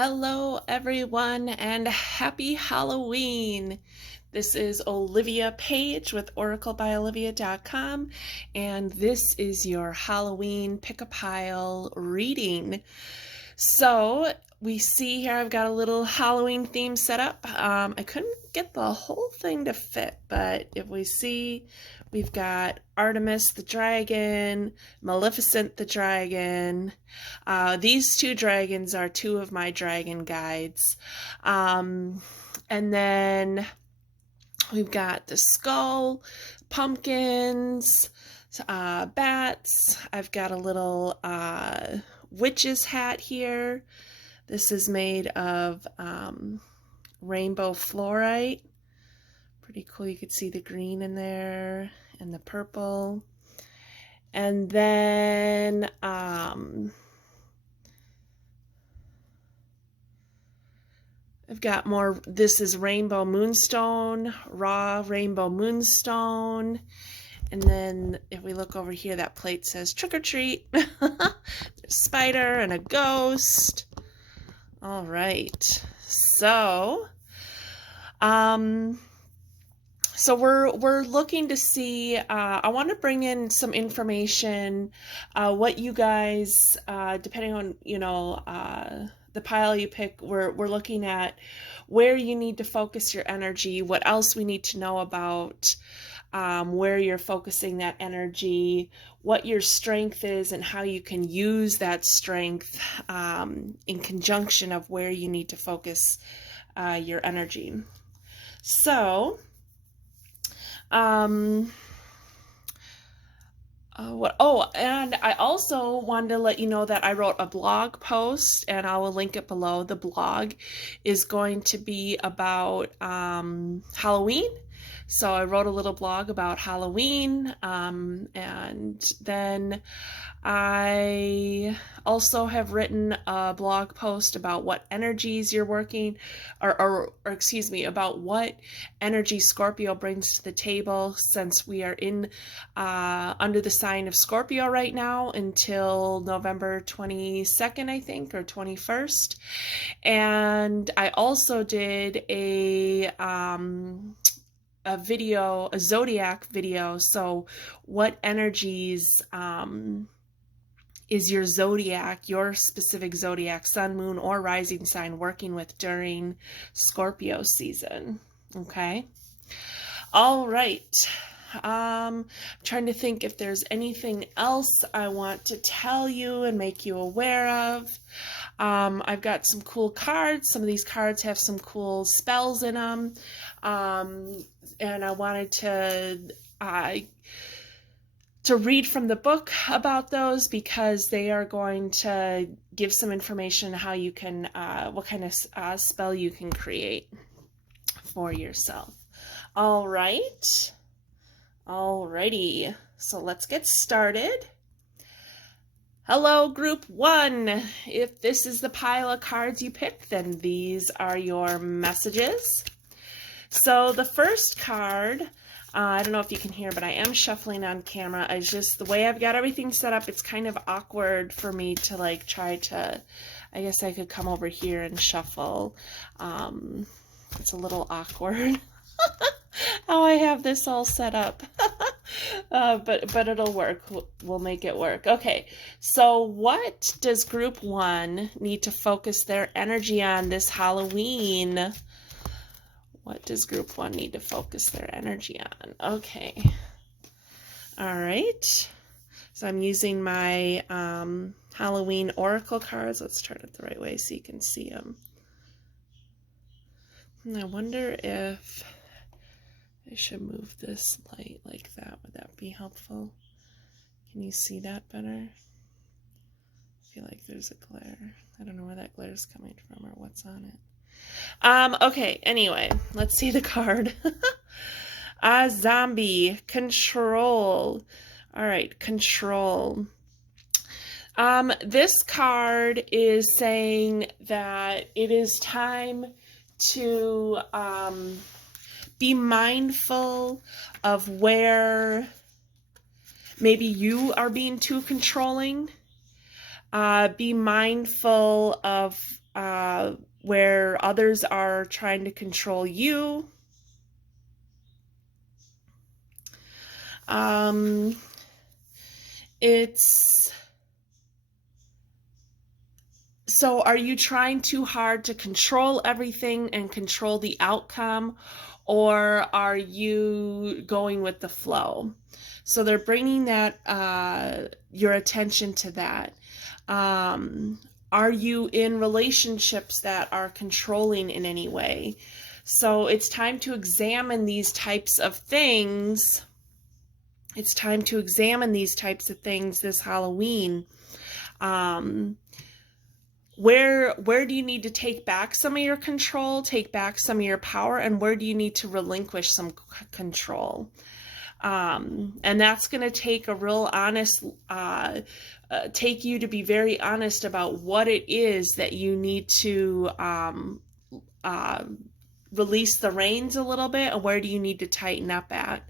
Hello, everyone, and happy Halloween. This is Olivia Page with oraclebyolivia.com, and this is your Halloween pick-a-pile reading. So we see here I've got a little Halloween theme set up. I couldn't get the whole thing to fit, but if we see, we've got Artemis the dragon, Maleficent the dragon. These two dragons are two of my dragon guides. And then we've got the skull, pumpkins, bats. I've got a little witch's hat here. This is made of rainbow fluorite. Pretty cool. You could see the green in there and the purple. And then I've got more. This is rainbow moonstone, raw rainbow moonstone. And then if we look over here, that plate says trick or treat. There's a spider and a ghost. All right. So we're looking to see, I want to bring in some information, what you guys, depending on, the pile you pick, we're looking at where you need to focus your energy, what else we need to know about where you're focusing that energy, what your strength is, and how you can use that strength in conjunction of where you need to focus your energy. So, and I also wanted to let you know that I wrote a blog post, and I will link it below. The blog is going to be about Halloween. So I wrote a little blog about Halloween, and then I also have written a blog post about what energies you're working, or excuse me, about what energy Scorpio brings to the table, since we are in under the sign of Scorpio right now until November 22nd, I think, or 21st. And I also did a video, a zodiac video. So what energies is your zodiac, your specific zodiac, sun, moon, or rising sign working with during Scorpio season? Okay. All right. I'm trying to think if there's anything else I want to tell you and make you aware of. I've got some cool cards. Some of these cards have some cool spells in them. And I wanted to read from the book about those, because they are going to give some information how you can, what kind of spell you can create for yourself. All right. Alrighty. So let's get started. Hello, Group 1. If this is the pile of cards you picked, then these are your messages. So the first card, I don't know if you can hear, but I am shuffling on camera. I just, the way I've got everything set up, it's kind of awkward for me to like try to, I guess I could come over here and shuffle. It's a little awkward how I have this all set up. But it'll work. We'll make it work. Okay, so what does Group 1 need to focus their energy on this Halloween? What does Group 1 need to focus their energy on? Okay. All right. So I'm using my Halloween oracle cards. Let's turn it the right way so you can see them. And I wonder if I should move this light like that. Would that be helpful? Can you see that better? I feel like there's a glare. I don't know where that glare is coming from or what's on it. Okay, anyway, let's see the card. Zombie, control. All right, control. This card is saying that it is time to be mindful of where maybe you are being too controlling. Be mindful of where others are trying to control you. So are you trying too hard to control everything and control the outcome, or are you going with the flow? So they're bringing that, your attention to that. Are you in relationships that are controlling in any way? So it's time to examine these types of things. It's time to examine these types of things this Halloween. Where do you need to take back some of your control, take back some of your power, and where do you need to relinquish some control? And that's going to take a real honest, take you to be very honest about what it is that you need to release the reins a little bit, and where do you need to tighten up at?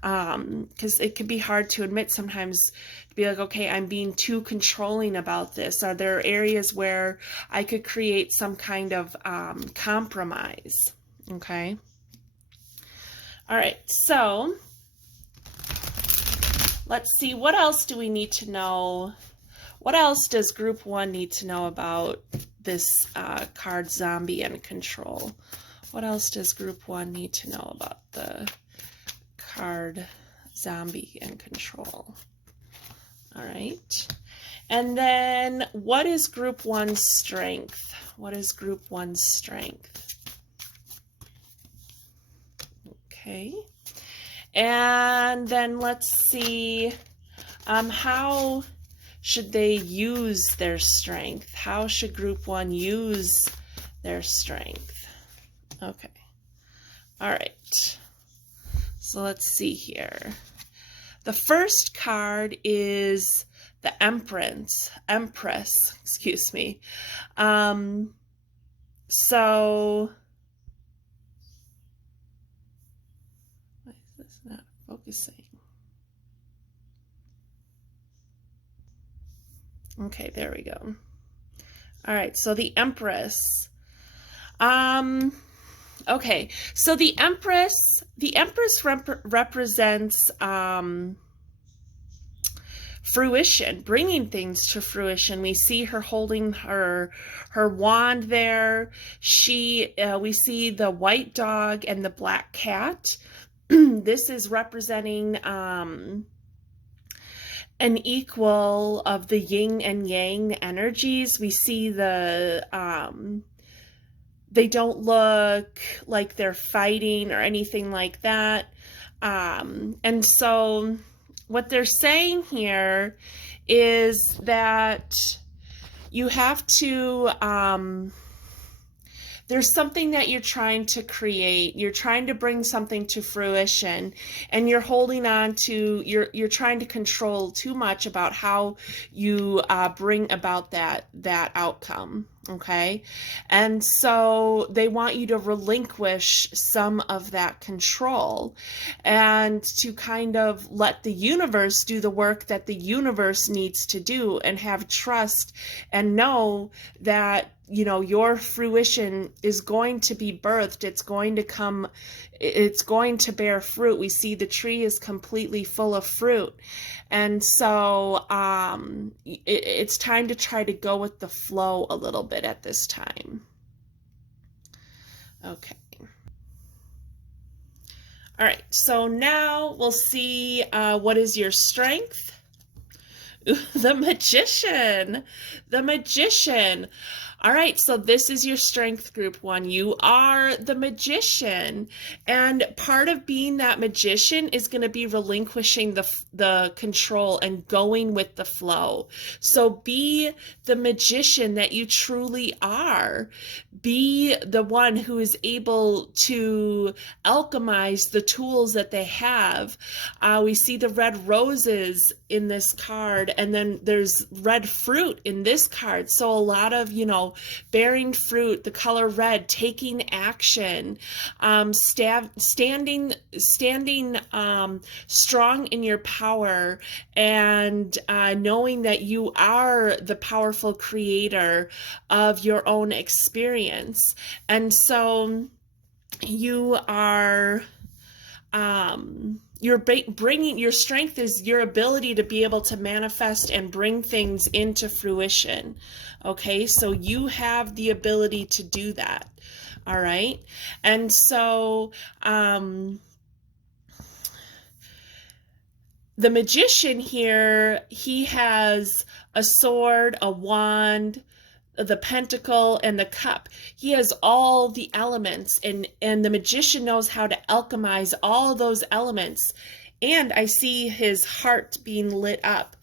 Because it can be hard to admit sometimes, to be like, okay, I'm being too controlling about this. Are there areas where I could create some kind of compromise? Okay. All right. So let's see, what else do we need to know? What else does group 1 need to know about this card, zombie and control? What else does group 1 need to know about the card, zombie and control? All right. And then what is group 1's strength? What is group 1's strength? Okay. And then let's see, how should they use their strength? How should group 1 use their strength? Okay. All right. So let's see here. The first card is the Empress, excuse me. So why is this not focusing? Okay, there we go. All right, so the Empress. Okay, so the Empress represents fruition, bringing things to fruition. We see her holding her wand there. We see the white dog and the black cat. This is representing an equal of the yin and yang energies. We see they don't look like they're fighting or anything like that. And so what they're saying here is that you have to, there's something that you're trying to create. You're trying to bring something to fruition, and you're holding on to, you're trying to control too much about how you bring about that outcome. Okay. And so they want you to relinquish some of that control and to kind of let the universe do the work that the universe needs to do, and have trust and know that, you know, your fruition is going to be birthed. It's going to come, it's going to bear fruit. We see the tree is completely full of fruit. And so it's time to try to go with the flow a little bit at this time. Okay. All right, so now we'll see what is your strength. The Magician. The Magician. All right, so this is your strength, group 1. You are the Magician, and part of being that magician is going to be relinquishing the control and going with the flow. So be the magician that you truly are. Be the one who is able to alchemize the tools that they have. We see the red roses in this card, and then there's red fruit in this card. So a lot of, you know, bearing fruit, the color red, taking action, standing strong in your power, and knowing that you are the powerful creator of your own experience. And so you are you're bringing, your strength is your ability to be able to manifest and bring things into fruition. Okay, so you have the ability to do that. All right, and so the magician here, he has a sword, a wand, the pentacle, and the cup. He has all the elements, and the magician knows how to alchemize all those elements. And I see his heart being lit up.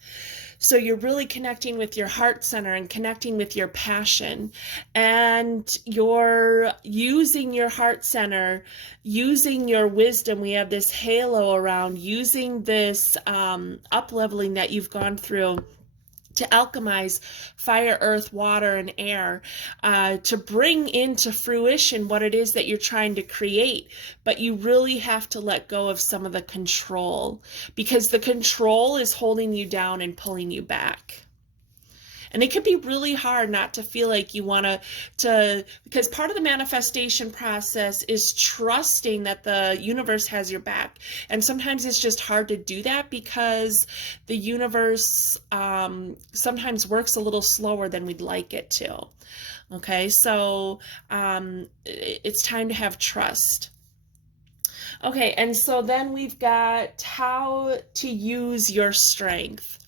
So you're really connecting with your heart center and connecting with your passion, and you're using your heart center, using your wisdom. We have this halo around, using this up-leveling that you've gone through to alchemize fire, earth, water, and air, to bring into fruition what it is that you're trying to create. But you really have to let go of some of the control, because the control is holding you down and pulling you back. And it can be really hard not to feel like you want to, because part of the manifestation process is trusting that the universe has your back. And sometimes it's just hard to do that because the universe sometimes works a little slower than we'd like it to. Okay, so it's time to have trust. Okay, and so then we've got how to use your strength.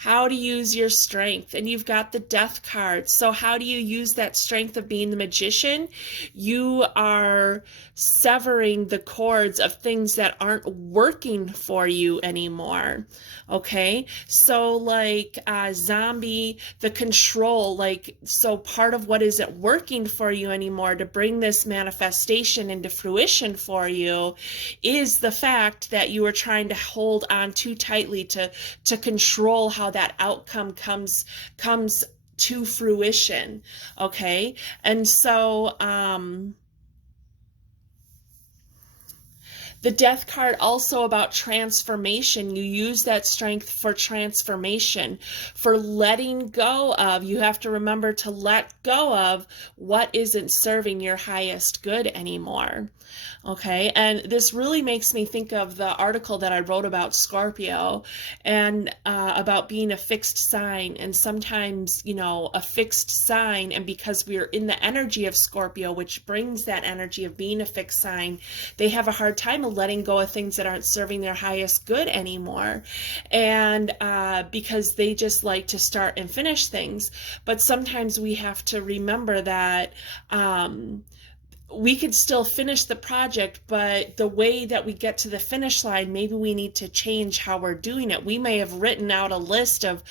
How to use your strength, and you've got the death card. So how do you use that strength of being the magician? You are severing the cords of things that aren't working for you anymore. Okay, so like zombie, the control, like, so part of what isn't working for you anymore to bring this manifestation into fruition for you is the fact that you are trying to hold on too tightly to control how that outcome comes to fruition. Okay, and so the death card also about transformation. You use that strength for transformation, for letting go of. You have to remember to let go of what isn't serving your highest good anymore. Okay, and this really makes me think of the article that I wrote about Scorpio, and about being a fixed sign. And sometimes, you know, a fixed sign, and because we're in the energy of Scorpio, which brings that energy of being a fixed sign, they have a hard time of letting go of things that aren't serving their highest good anymore. And because they just like to start and finish things. But sometimes we have to remember that we could still finish the project, but the way that we get to the finish line, maybe we need to change how we're doing it. We may have written out a list of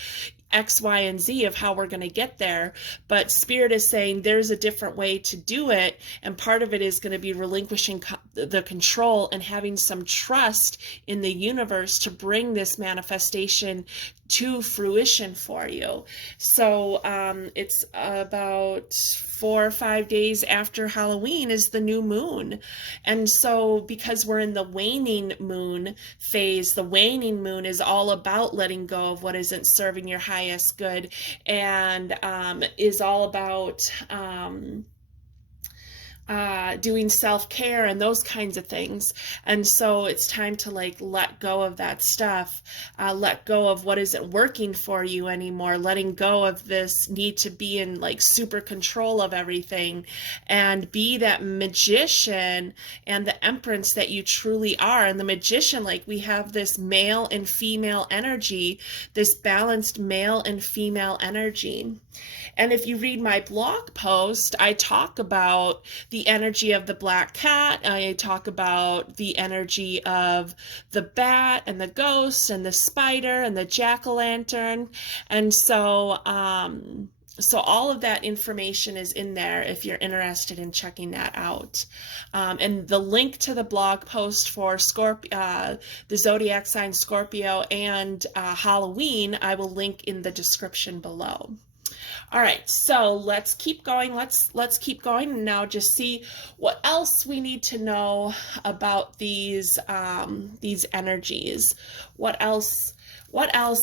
X, Y, and Z of how we're going to get there, but Spirit is saying there's a different way to do it, and part of it is going to be relinquishing the control and having some trust in the universe to bring this manifestation to fruition for you. So it's about 4 or 5 days after Halloween is the new moon. And so because we're in the waning moon phase, the waning moon is all about letting go of what isn't serving your highest good, and is all about doing self-care and those kinds of things. And so it's time to like let go of that stuff, let go of what isn't working for you anymore, letting go of this need to be in like super control of everything, and be that magician and the empress that you truly are. And the magician, like, we have this male and female energy, this balanced male and female energy. And if you read my blog post, I talk about the energy of the black cat. I talk about the energy of the bat and the ghost and the spider and the jack-o'-lantern. And so, so all of that information is in there if you're interested in checking that out. And the link to the blog post for Scorpio, the zodiac sign Scorpio, and Halloween, I will link in the description below. All right, so let's keep going. Let's keep going and now just see what else we need to know about these energies. What else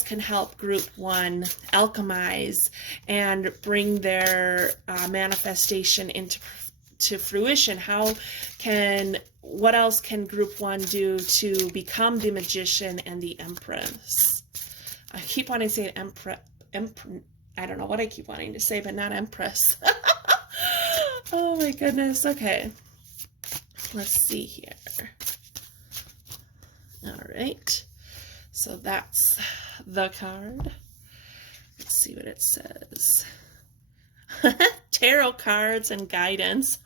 can help group one alchemize and bring their manifestation into fruition? What else can group one do to become the magician and the empress? I keep wanting to say I don't know what I keep wanting to say, but not empress. Oh my goodness. Okay. Let's see here. All right. So that's the card. Let's see what it says. Tarot cards and guidance.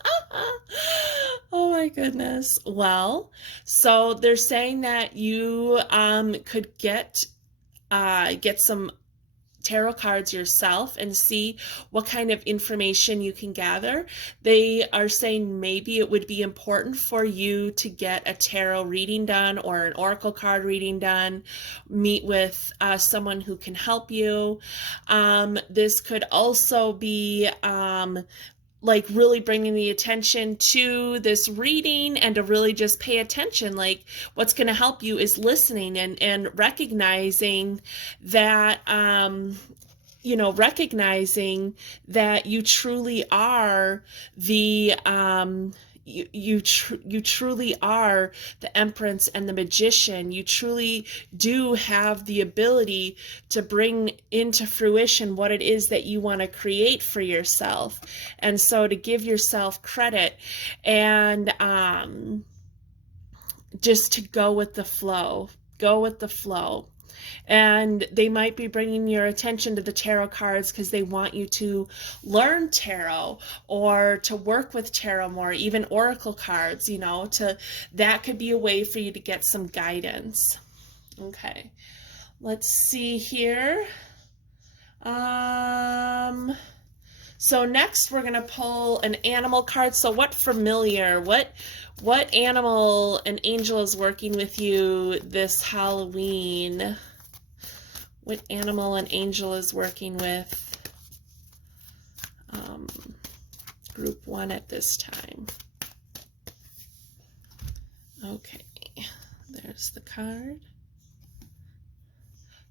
Oh my goodness. Well, so they're saying that you could get some tarot cards yourself and see what kind of information you can gather. They are saying maybe it would be important for you to get a tarot reading done or an oracle card reading done, meet with someone who can help you. This could also be like really bringing the attention to this reading and to really just pay attention. Like what's going to help you is listening and recognizing that, recognizing that you truly are the, you truly are the empress and the magician. You truly do have the ability to bring into fruition what it is that you want to create for yourself. And so to give yourself credit and just to go with the flow. And they might be bringing your attention to the tarot cards because they want you to learn tarot or to work with tarot more, even oracle cards, that could be a way for you to get some guidance. Okay, let's see here. So next we're going to pull an animal card. So what animal and angel is working with you this Halloween? What animal and angel is working with group one at this time? Okay, there's the card.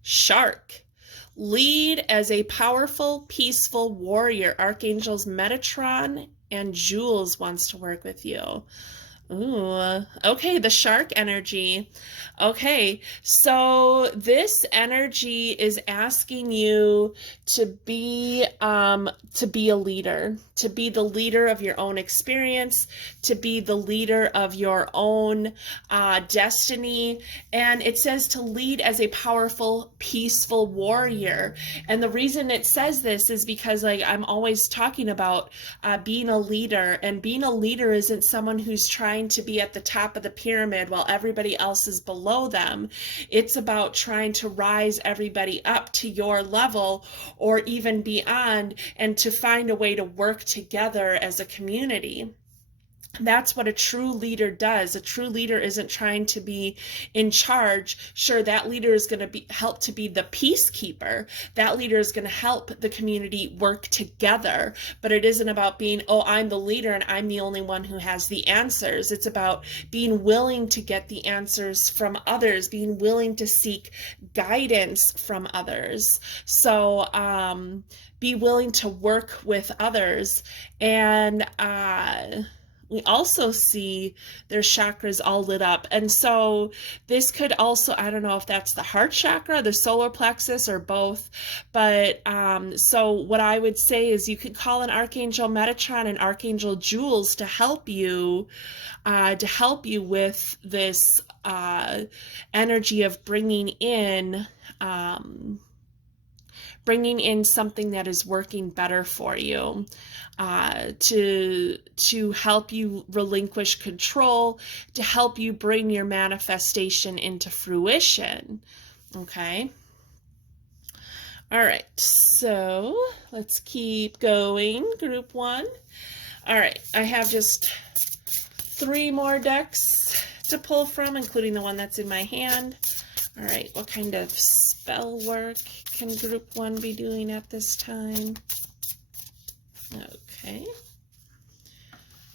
Shark. Lead as a powerful, peaceful warrior. Archangels Metatron and Jules wants to work with you. Ooh, okay, the shark energy. Okay, so this energy is asking you to be a leader, to be the leader of your own experience, to be the leader of your own destiny. And it says to lead as a powerful, peaceful warrior. And the reason it says this is because, like, I'm always talking about being a leader, and being a leader isn't someone who's trying to be at the top of the pyramid while everybody else is below them. It's about trying to rise everybody up to your level or even beyond, and to find a way to work together as a community. That's what a true leader does. A true leader isn't trying to be in charge. Sure, that leader is going to help to be the peacekeeper. That leader is going to help the community work together. But it isn't about being, oh, I'm the leader and I'm the only one who has the answers. It's about being willing to get the answers from others, being willing to seek guidance from others. So be willing to work with others. And we also see their chakras all lit up. And so this could also, I don't know if that's the heart chakra, the solar plexus, or both. But so what I would say is you could call an Archangel Metatron and Archangel Jules to help you with this energy of bringing in something that is working better for you, to help you relinquish control, to help you bring your manifestation into fruition. Okay. All right. So let's keep going. Group one. All right. I have just 3 more decks to pull from, including the one that's in my hand. All right, what kind of spell work can group 1 be doing at this time? Okay.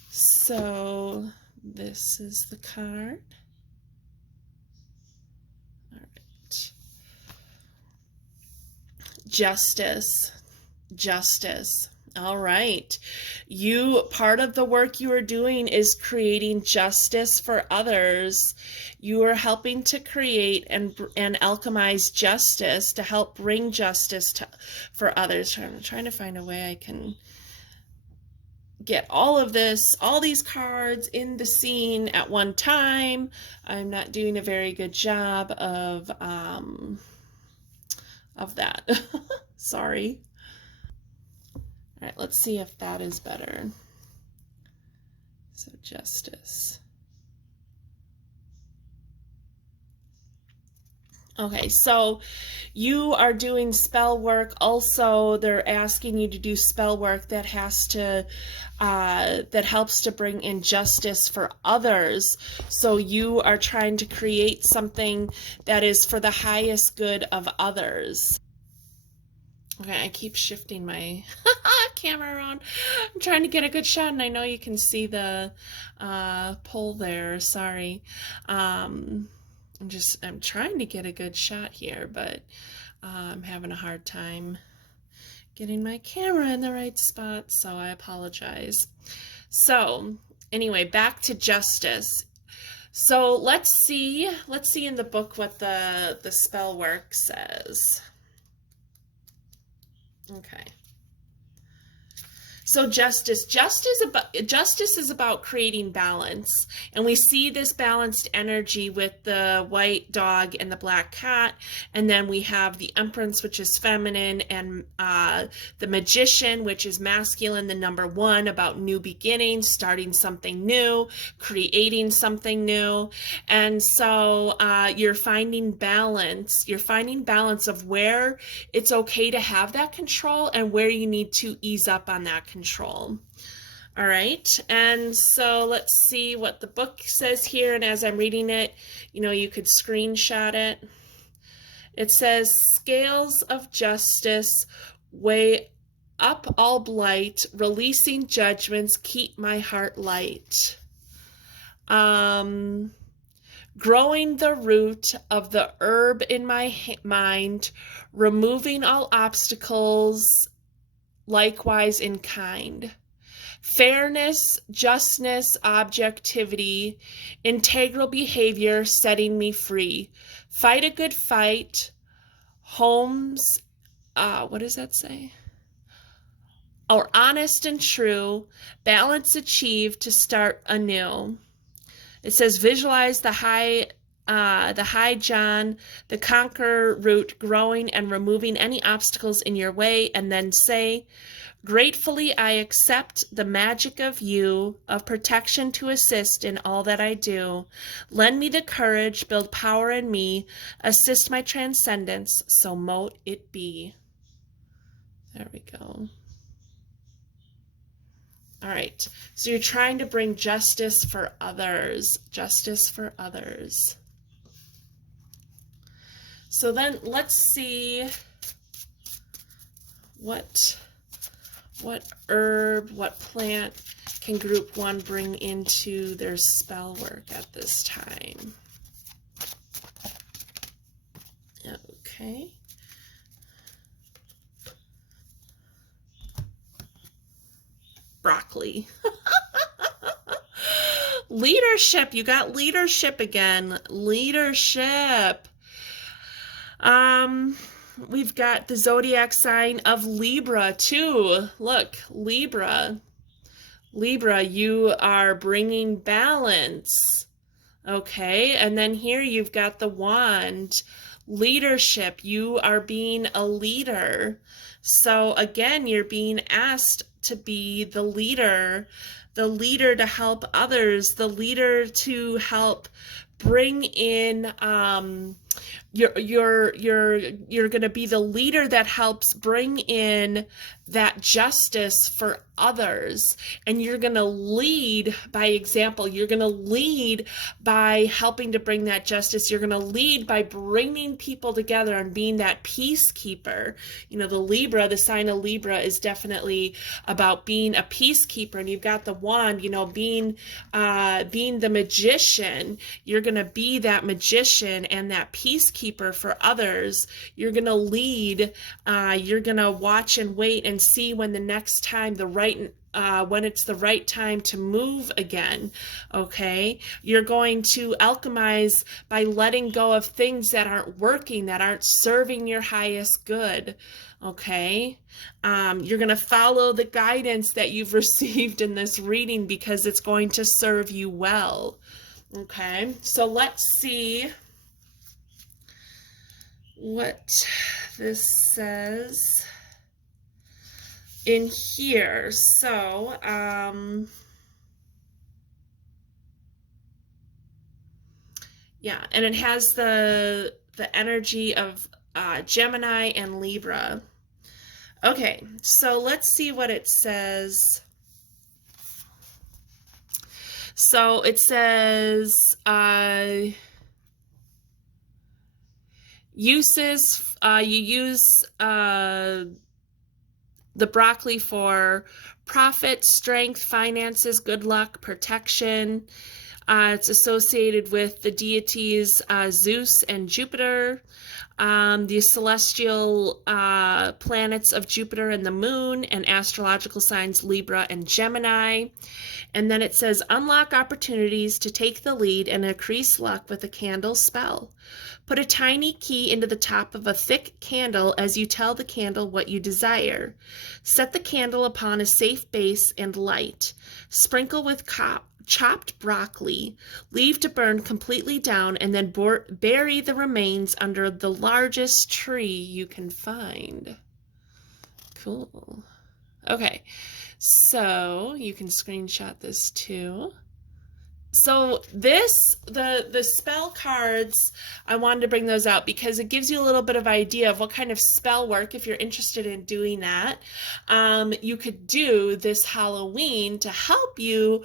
So this is the card. All right. Justice. Justice. All right. Part of the work you are doing is creating justice for others. You are helping to create and alchemize justice to help bring justice for others. I'm trying to find a way I can get all these cards in the scene at one time. I'm not doing a very good job of that. Sorry. All right, let's see if that is better. So justice. Okay, so you are doing spell work. Also, they're asking you to do spell work that helps to bring in justice for others. So you are trying to create something that is for the highest good of others. Okay, I keep shifting my camera around. I'm trying to get a good shot, and I know you can see the pole there. Sorry. I'm trying to get a good shot here, but I'm having a hard time getting my camera in the right spot, so I apologize. So anyway, back to justice. So let's see in the book what the spell work says. Okay. So justice is about creating balance, and we see this balanced energy with the white dog and the black cat, and then we have the Empress, which is feminine, and the Magician, which is masculine, the number 1, about new beginnings, starting something new, creating something new. And so you're finding balance. You're finding balance of where it's okay to have that control and where you need to ease up on that control. All right, and so let's see what the book says here, and as I'm reading it, you could screenshot it. It says, scales of justice weigh up all blight, releasing judgments, keep my heart light. Growing the root of the herb in my mind, removing all obstacles, likewise in kind. Fairness, justness, objectivity, integral behavior, setting me free. Fight a good fight. Homes, what does that say? Or honest and true. Balance achieved to start anew. It says visualize the high John, the conqueror root, growing and removing any obstacles in your way, and then say, gratefully I accept the magic of you, of protection to assist in all that I do. Lend me the courage, build power in me, assist my transcendence, so mote it be. There we go. All right, so you're trying to bring justice for others. Justice for others. So then let's see what herb, what plant can group 1 bring into their spell work at this time. Okay. Broccoli. Leadership. You got leadership again. Leadership. We've got the zodiac sign of Libra too. Look, Libra. Libra, you are bringing balance. Okay, and then here you've got the wand. Leadership. You are being a leader. So again, you're being asked to be the leader to help others, the leader to help bring in you're going to be the leader that helps bring in that justice for others, and you're going to lead by example. You're going to lead by helping to bring that justice. You're going to lead by bringing people together and being that peacekeeper. You know, the sign of Libra is definitely about being a peacekeeper, and you've got the wand, you know, being the magician. You're going to be that magician and that peacekeeper for others. You're going to lead. You're going to watch and wait and see when the next time when it's the right time to move again. Okay, you're going to alchemize by letting go of things that aren't working, that aren't serving your highest good. Okay, you're going to follow the guidance that you've received in this reading because it's going to serve you well. Okay, so let's see what this says in here. So, yeah, and it has the energy of Gemini and Libra. Okay, so let's see what it says. So it says uses, you use the broccoli for profit, strength, finances, good luck, protection. It's associated with the deities Zeus and Jupiter, the celestial planets of Jupiter and the moon, and astrological signs Libra and Gemini. And then it says, unlock opportunities to take the lead and increase luck with a candle spell. Put a tiny key into the top of a thick candle as you tell the candle what you desire. Set the candle upon a safe base and light. Sprinkle with chopped broccoli. Leave to burn completely down, and then bury the remains under the largest tree you can find. Cool. Okay, so you can screenshot this too. So the spell cards, I wanted to bring those out because it gives you a little bit of idea of what kind of spell work, if you're interested in doing that, you could do this Halloween to help you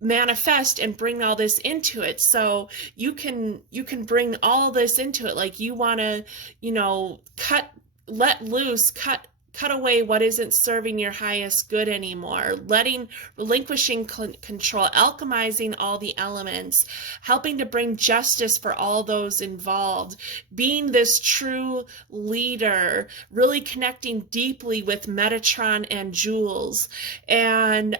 manifest and bring all this into it. So you can bring all this into it. Like you want to, you know, let loose, cut away what isn't serving your highest good anymore, relinquishing control, alchemizing all the elements, helping to bring justice for all those involved, being this true leader, really connecting deeply with Metatron and Jules, and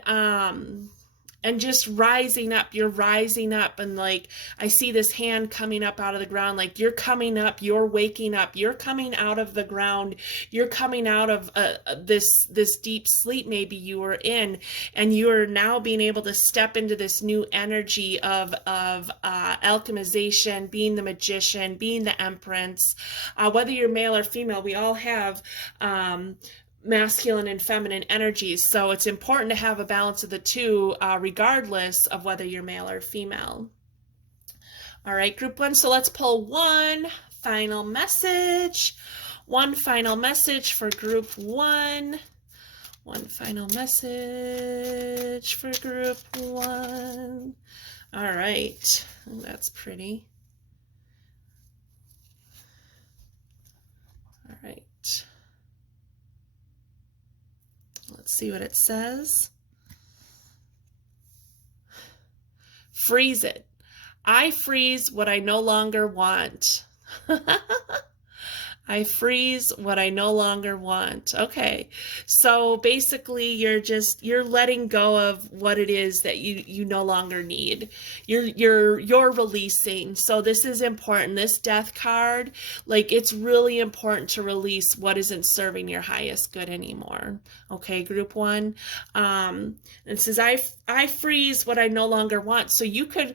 just rising up. You're rising up, and like I see this hand coming up out of the ground, like you're coming up, you're waking up, you're coming out of the ground, you're coming out of this deep sleep maybe you were in, and you are now being able to step into this new energy of alchemization, being the magician, being the empress. Whether you're male or female, we all have masculine and feminine energies, so it's important to have a balance of the two, regardless of whether you're male or female. All right, group one, so let's pull one final message for group one. One final message for group one. All right, that's pretty. All right. Let's see what it says. Freeze it. I freeze what I no longer want. I freeze what I no longer want. Okay. So basically you're letting go of what it is that you no longer need. You're releasing. So this is important. This death card, like it's really important to release what isn't serving your highest good anymore. Okay, group one. It says I freeze what I no longer want. So you could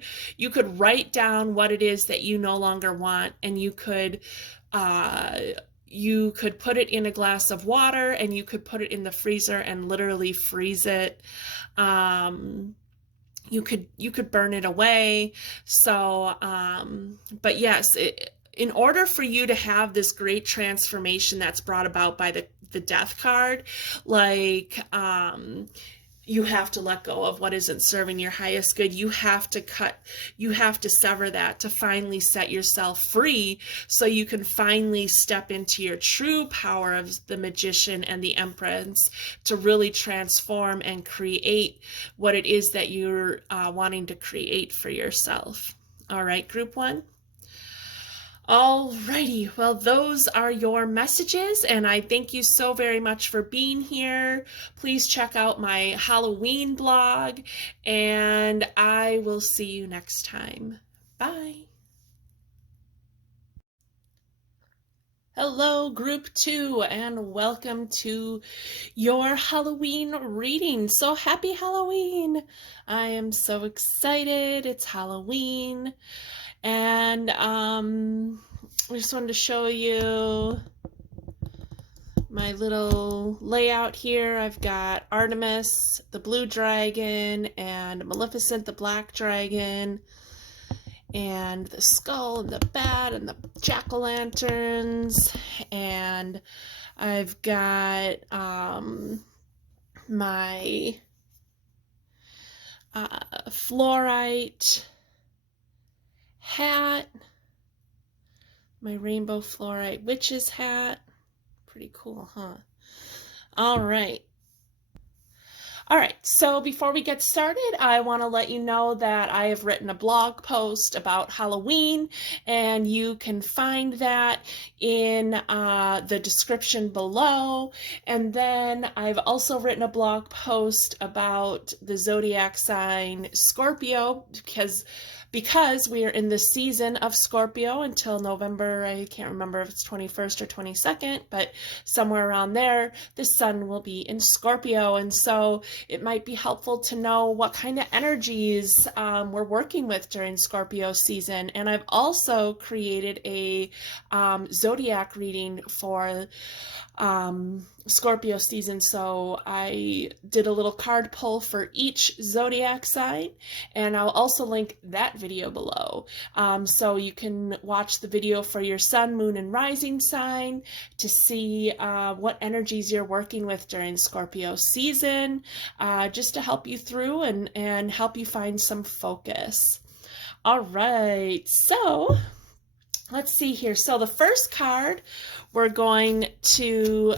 write down what it is that you no longer want, and you could put it in a glass of water, and you could put it in the freezer and literally freeze it. You could burn it away. So, but yes, in order for you to have this great transformation that's brought about by the death card, like, you have to let go of what isn't serving your highest good. You have to sever that to finally set yourself free, so you can finally step into your true power of the Magician and the Empress to really transform and create what it is that you're wanting to create for yourself. All right, group one. Alrighty, well, those are your messages, and I thank you so very much for being here. Please check out my Halloween blog, and I will see you next time. Bye. Hello, group 2, and welcome to your Halloween reading. So happy Halloween! I am so excited. It's Halloween. And I just wanted to show you my little layout here. I've got Artemis, the blue dragon, and Maleficent, the black dragon, and the skull, and the bat, and the jack-o'-lanterns, and I've got my fluorite hat, my rainbow fluorite witch's hat. Pretty cool, huh? All right, so before we get started, I want to let you know that I have written a blog post about Halloween, and you can find that in the description below. And then I've also written a blog post about the zodiac sign Scorpio, because we are in the season of Scorpio until November. I can't remember if it's 21st or 22nd, but somewhere around there, the sun will be in Scorpio. And so it might be helpful to know what kind of energies we're working with during Scorpio season. And I've also created a zodiac reading for Scorpio season. So I did a little card pull for each zodiac sign, and I'll also link that video below. So you can watch the video for your sun, moon, and rising sign to see what energies you're working with during Scorpio season, just to help you through and help you find some focus. All right, so let's see here. So the first card we're going to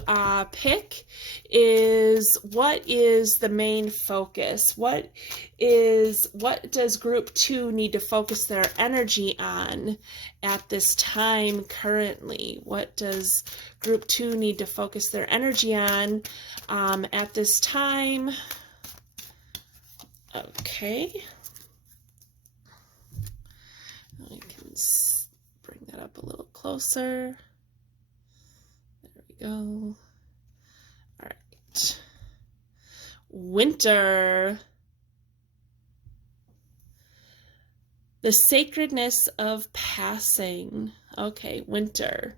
pick is, what is the main focus? What does group 2 need to focus their energy on at this time currently? What does group 2 need to focus their energy on at this time? Okay. I can bring that up a little closer. There we go. All right. Winter. The sacredness of passing. Okay, winter.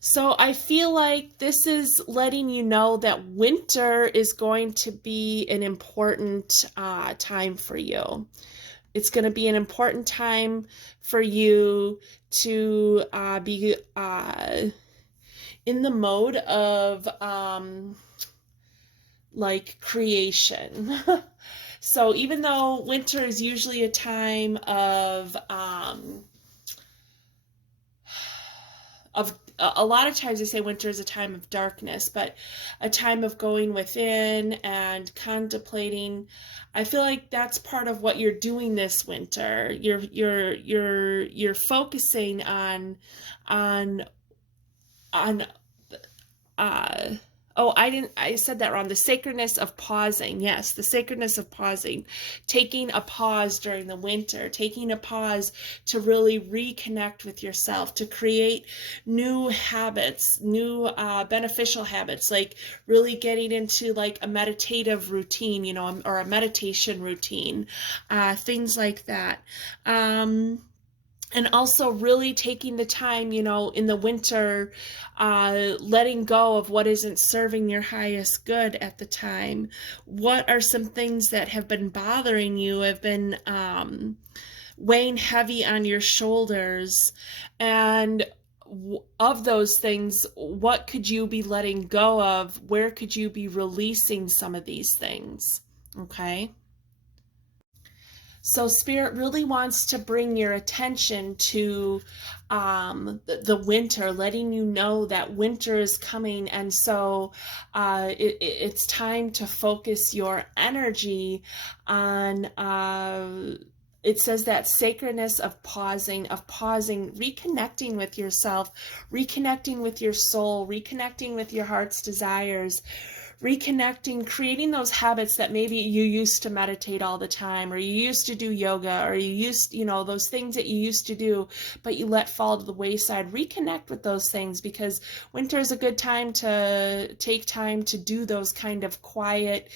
So I feel like this is letting you know that winter is going to be an important time for you. It's going to be an important time for you to be in the mode of like creation. So even though winter is usually a time of a lot of times I say winter is a time of darkness, but a time of going within and contemplating. I feel like that's part of what you're doing this winter. You're focusing on I said that wrong. The sacredness of pausing. Yes, the sacredness of pausing. Taking a pause during the winter. Taking a pause to really reconnect with yourself. To create new habits, new beneficial habits. Like really getting into like a meditative routine, you know, or a meditation routine. Things like that. And also really taking the time, you know, in the winter, letting go of what isn't serving your highest good at the time. What are some things that have been bothering you, have been weighing heavy on your shoulders. And of those things, what could you be letting go of? Where could you be releasing some of these things? Okay. So Spirit really wants to bring your attention to the winter, letting you know that winter is coming. And so it's time to focus your energy on, it says that sacredness of pausing, reconnecting with yourself, reconnecting with your soul, reconnecting with your heart's desires, reconnecting, creating those habits that maybe you used to meditate all the time, or you used to do yoga, or you used, those things that you used to do, but you let fall to the wayside. Reconnect with those things, because winter is a good time to take time to do those kind of quiet,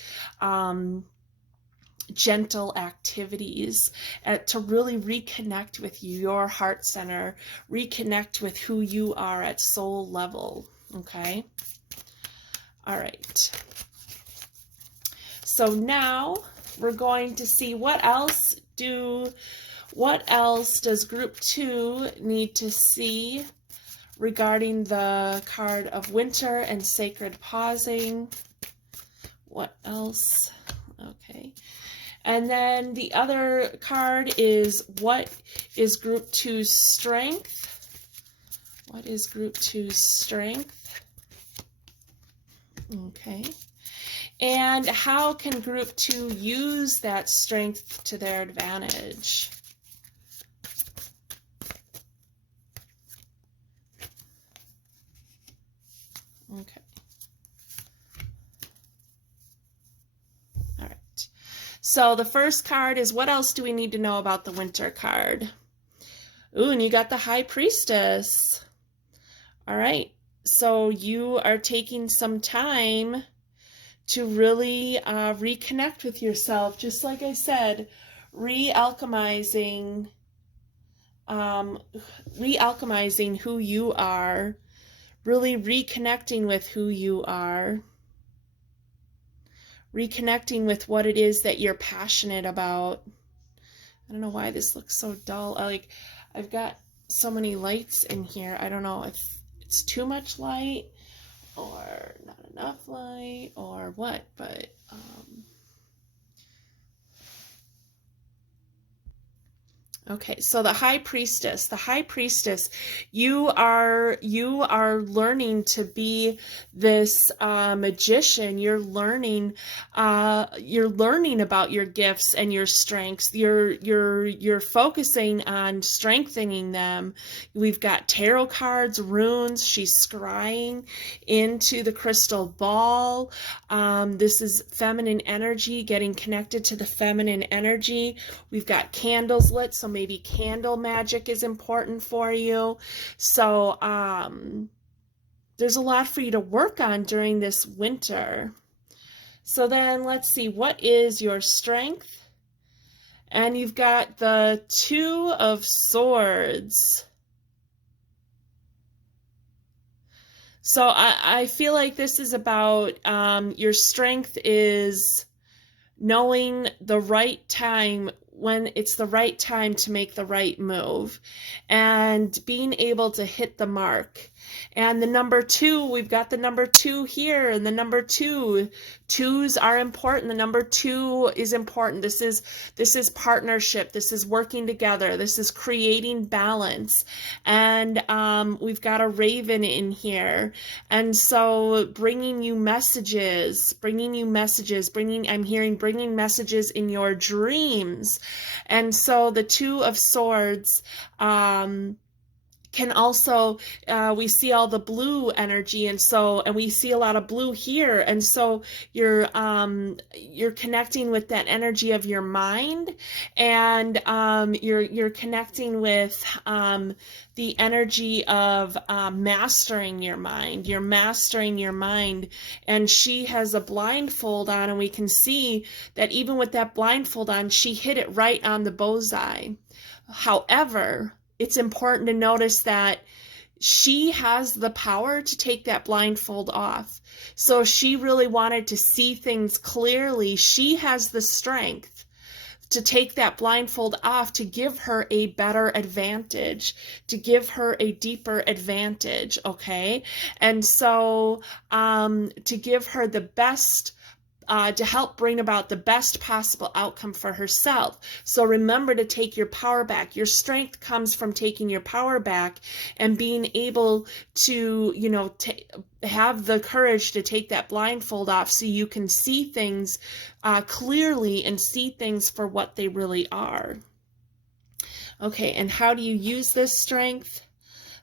gentle activities to really reconnect with your heart center, reconnect with who you are at soul level. Okay. All right. So now we're going to see what else does group 2 need to see regarding the card of winter and sacred pausing. What else? Okay. And then the other card is, what is group 2's strength? What is group 2's strength? Okay. And how can group 2 use that strength to their advantage? Okay. All right. So the first card is, what else do we need to know about the winter card? Ooh, and you got the High Priestess. All right. So you are taking some time to really reconnect with yourself. Just like I said, re-alchemizing who you are, really reconnecting with who you are, reconnecting with what it is that you're passionate about. I don't know why this looks so dull. I've got so many lights in here. I don't know if it's too much light or not enough light or what, but okay, so the High Priestess, you are learning to be this magician. You're learning about your gifts and your strengths. You're focusing on strengthening them. We've got tarot cards, runes. She's scrying into the crystal ball. This is feminine energy, getting connected to the feminine energy. We've got candles lit, so maybe candle magic is important for you. So there's a lot for you to work on during this winter. So then let's see, what is your strength? And you've got the Two of Swords. So I feel like this is about your strength is knowing the right time, when it's the right time to make the right move, and being able to hit the mark. And the number 2, we've got the number 2 here, and the number 2, twos are important. The number 2 is important. This is partnership. This is working together. This is creating balance. And we've got a raven in here. And so bringing messages, I'm hearing bringing messages in your dreams. And so the Two of Swords, can also, we see all the blue energy, and we see a lot of blue here, and so you're connecting with that energy of your mind, and you're connecting with the energy of mastering your mind. You're mastering your mind, and she has a blindfold on, and we can see that even with that blindfold on, she hit it right on the bullseye. However, it's important to notice that she has the power to take that blindfold off. So she really wanted to see things clearly. She has the strength to take that blindfold off, to give her a better advantage, to give her a deeper advantage, okay? And so to give her the best, to help bring about the best possible outcome for herself. So remember to take your power back. Your strength comes from taking your power back and being able to, you know, have the courage to take that blindfold off so you can see things clearly and see things for what they really are. Okay, and how do you use this strength?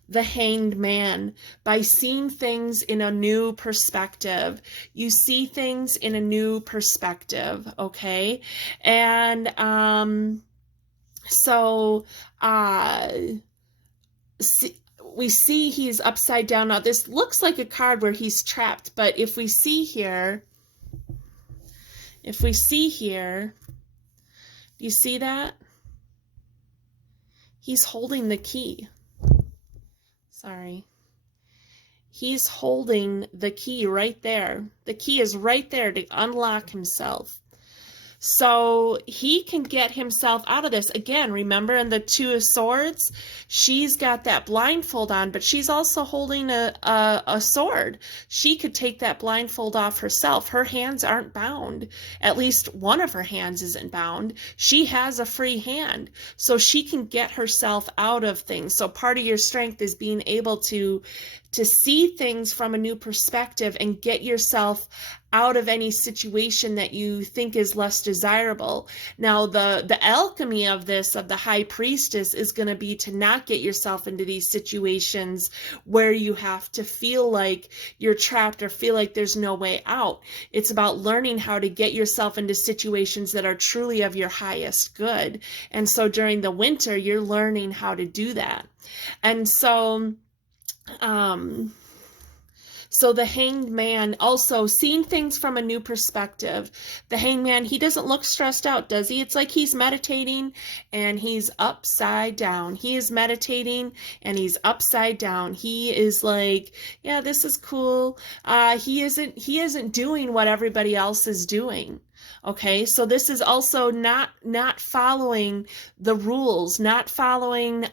The Hanged Man, by seeing things in a new perspective. You see things in a new perspective, okay? And we see he's upside down. Now this looks like a card where he's trapped, but if we see here, do you see that? He's holding the key. Sorry. He's holding the key right there. The key is right there to unlock himself. So he can get himself out of this. Again, remember in the Two of Swords, she's got that blindfold on, but she's also holding a sword. She could take that blindfold off herself. Her hands aren't bound. At least one of her hands isn't bound. She has a free hand, so she can get herself out of things. So part of your strength is being able to see things from a new perspective and get yourself out of any situation that you think is less desirable. Now, the alchemy of this, of the High Priestess, is going to be to not get yourself into these situations where you have to feel like you're trapped or feel like there's no way out. It's about learning how to get yourself into situations that are truly of your highest good. And so during the winter, you're learning how to do that. And so the Hanged Man, also seeing things from a new perspective. The Hanged Man, he doesn't look stressed out, does he? It's like he's meditating and he's upside down. He is meditating and he's upside down. He is like, yeah, this is cool. He isn't doing what everybody else is doing. Okay, so this is also not following the rules, not following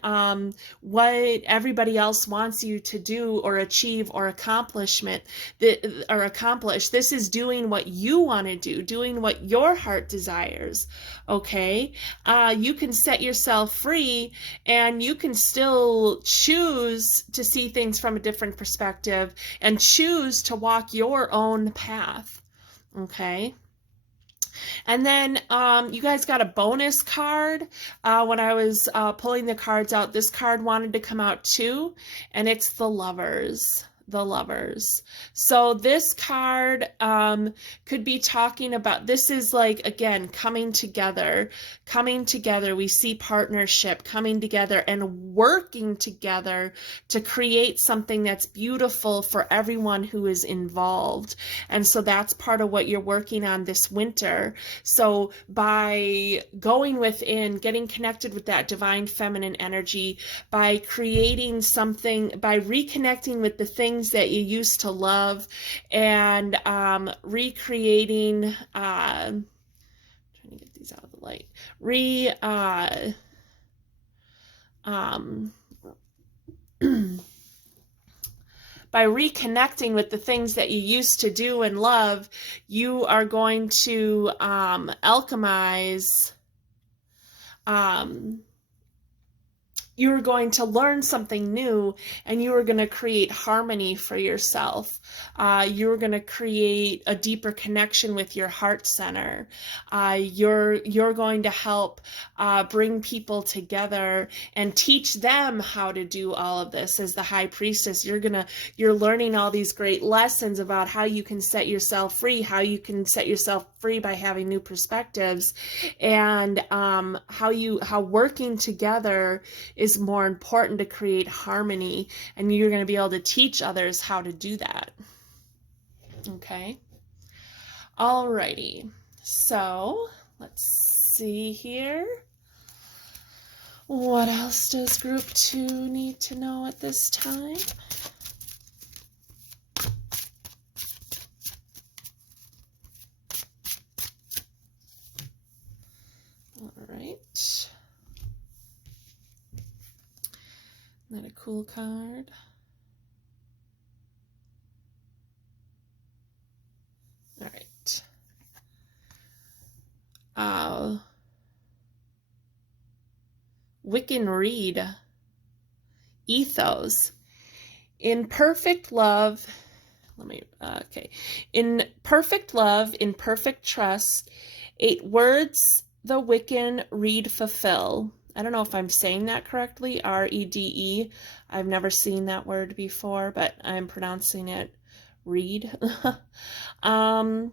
what everybody else wants you to do or achieve or accomplish. This is doing what you want to do, doing what your heart desires. Okay, you can set yourself free, and you can still choose to see things from a different perspective and choose to walk your own path. Okay. And then you guys got a bonus card. When I was pulling the cards out, this card wanted to come out too, and it's the Lovers. The Lovers. So this card could be talking about, this is like, again, coming together. We see partnership, coming together and working together to create something that's beautiful for everyone who is involved. And so that's part of what you're working on this winter. So by going within, getting connected with that divine feminine energy, by creating something, by reconnecting with the things that you used to love, and recreating, trying to get these out of the light, by reconnecting with the things that you used to do and love, you are going to alchemize, you're going to learn something new, and you are going to create harmony for yourself. You're going to create a deeper connection with your heart center. You're going to help bring people together and teach them how to do all of this. As the High Priestess, you're learning all these great lessons about how you can set yourself free, how you can set yourself free by having new perspectives, and how working together is more important to create harmony, and you're going to be able to teach others how to do that. Okay. Alrighty. So let's see here. What else does group 2 need to know at this time? Isn't that a cool card? All right. Wiccan Reed. Ethos. In perfect love, in perfect love, in perfect trust, 8 words the Wiccan read fulfill. I don't know if I'm saying that correctly, R-E-D-E. I've never seen that word before, but I'm pronouncing it read. And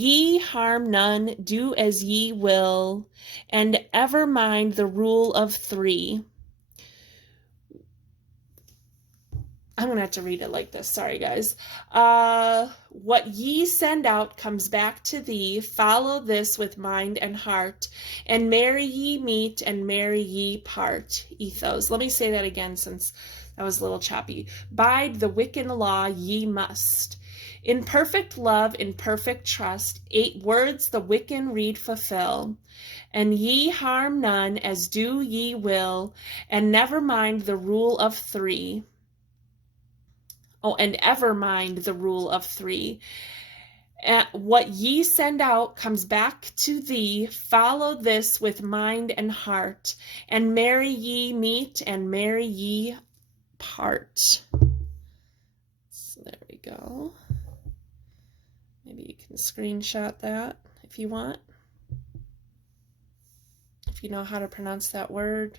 ye harm none, do as ye will, and ever mind the rule of 3. I'm going to have to read it like this. Sorry, guys. What ye send out comes back to thee. Follow this with mind and heart. And merry ye meet and merry ye part. Ethos. Let me say that again since that was a little choppy. Bide the Wiccan law ye must. In perfect love, in perfect trust, 8 words the Wiccan read fulfill. And ye harm none, as do ye will, and never mind the rule of 3. Oh, and ever mind the rule of 3. What ye send out comes back to thee. Follow this with mind and heart, and merry ye meet and merry ye part. So there we go. Maybe you can screenshot that if you want. If you know how to pronounce that word,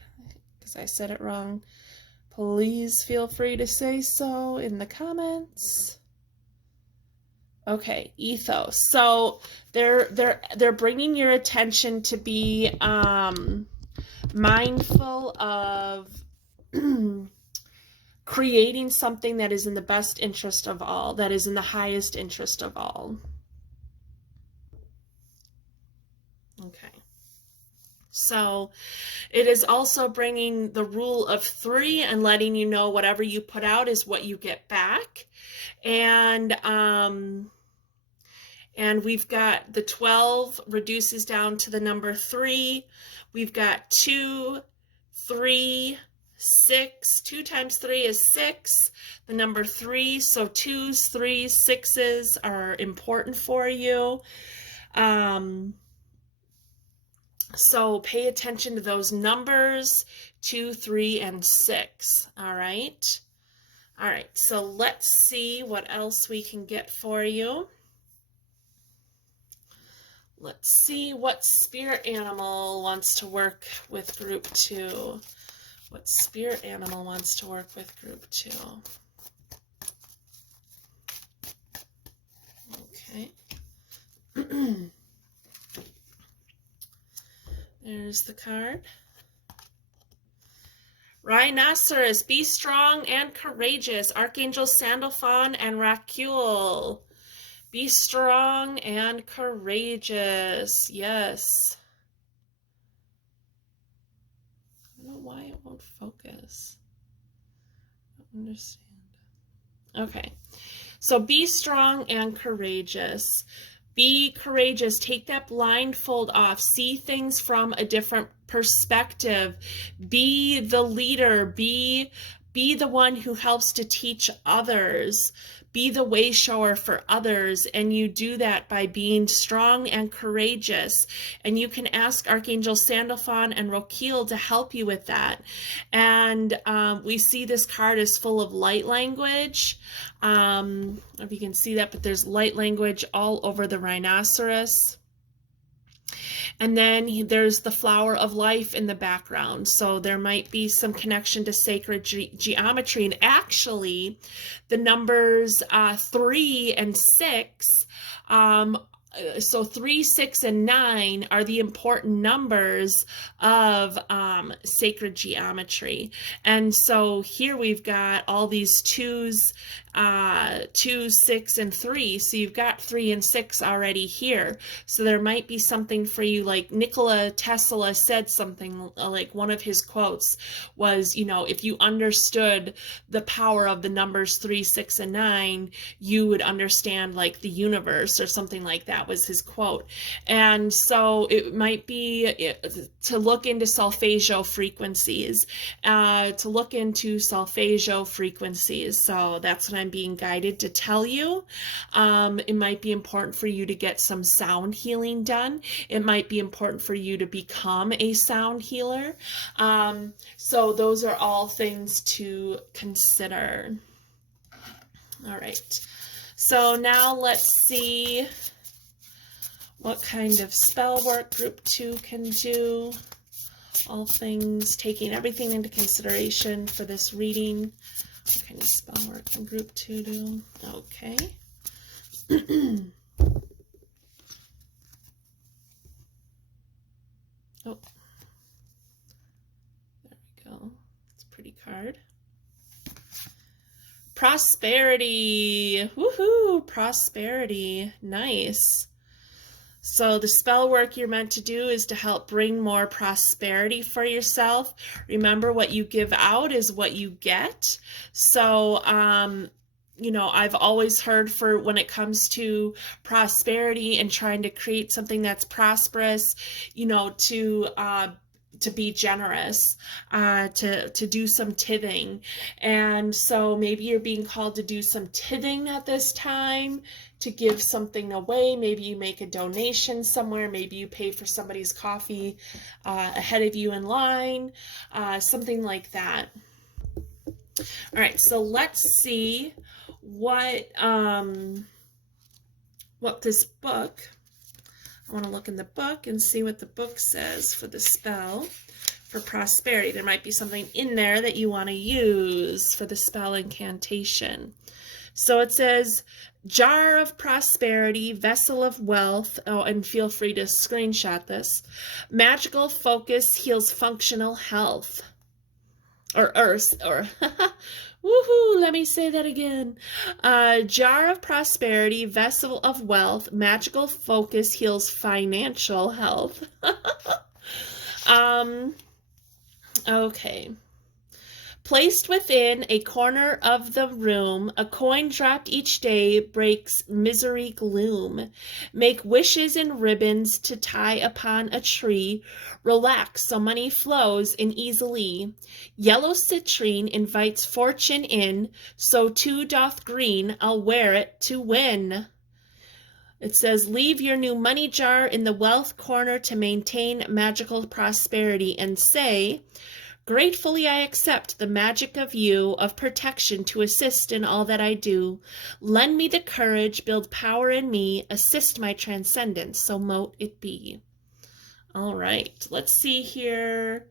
because I said it wrong, please feel free to say so in the comments. Okay, ethos. So they're bringing your attention to be mindful of creating something that is in the best interest of all, that is in the highest interest of all. Okay. So it is also bringing the rule of 3 and letting you know whatever you put out is what you get back. And we've got the 12 reduces down to the number 3. We've got 2, 3, 6. 2 times 3 is 6. The number 3. So 2s, 3s, 6s are important for you. So pay attention to those numbers, 2, 3, and 6. All right. All right. So let's see what else we can get for you. Let's see what spirit animal wants to work with group 2. What spirit animal wants to work with group 2? Okay. There's the card. Rhinoceros, be strong and courageous. Archangel Sandalphon and Racule. Be strong and courageous. Yes. I don't know why it won't focus. I don't understand. Okay. So be strong and courageous. Be courageous. Take that blindfold off. See things from a different perspective. Be the leader. Be the one who helps to teach others. Be the way shower for others. And you do that by being strong and courageous. And you can ask Archangel Sandalphon and Roquille to help you with that. And we see this card is full of light language. I don't know if you can see that, but there's light language all over the rhinoceros. And then there's the flower of life in the background. So there might be some connection to sacred geometry. And actually, the numbers 3 and 6, so 3, 6, and 9 are the important numbers of sacred geometry. And so here we've got all these 2s, 2, 6, and 3. So you've got 3 and 6 already here. So there might be something for you, like Nikola Tesla said something, like one of his quotes was, you know, if you understood the power of the numbers 3, 6, and 9, you would understand like the universe or something like that. that was his quote. And so it might be to look into solfeggio frequencies, So that's what I'm being guided to tell you. It might be important for you to get some sound healing done. It might be important for you to become a sound healer. So those are all things to consider. All right. So now let's see what kind of spell work group 2 can do. All things, taking everything into consideration for this reading. What kind of spell work can group 2 do? Okay. Oh, there we go. It's a pretty card. Prosperity. Woohoo! Prosperity. Nice. So the spell work you're meant to do is to help bring more prosperity for yourself. Remember, what you give out is what you get. So, you know, I've always heard for when it comes to prosperity and trying to create something that's prosperous, you know, to be generous, to do some tithing. And so maybe you're being called to do some tithing at this time, to give something away. Maybe you make a donation somewhere. Maybe you pay for somebody's coffee ahead of you in line, something like that. All right, so let's see what this book, I want to look in the book and see what the book says for the spell for prosperity. There might be something in there that you want to use for the spell incantation. So it says, jar of prosperity, vessel of wealth. Oh, and feel free to screenshot this. Magical focus heals functional health. Or woohoo, let me say that again. Jar of prosperity, vessel of wealth, magical focus heals financial health. Okay. Placed within a corner of the room, a coin dropped each day breaks misery gloom. Make wishes and ribbons to tie upon a tree. Relax so money flows in easily. Yellow citrine invites fortune in, so too doth green, I'll wear it to win. It says, leave your new money jar in the wealth corner to maintain magical prosperity, and say, gratefully I accept the magic of you, of protection to assist in all that I do. Lend me the courage, build power in me, assist my transcendence, so mote it be. All right, let's see here.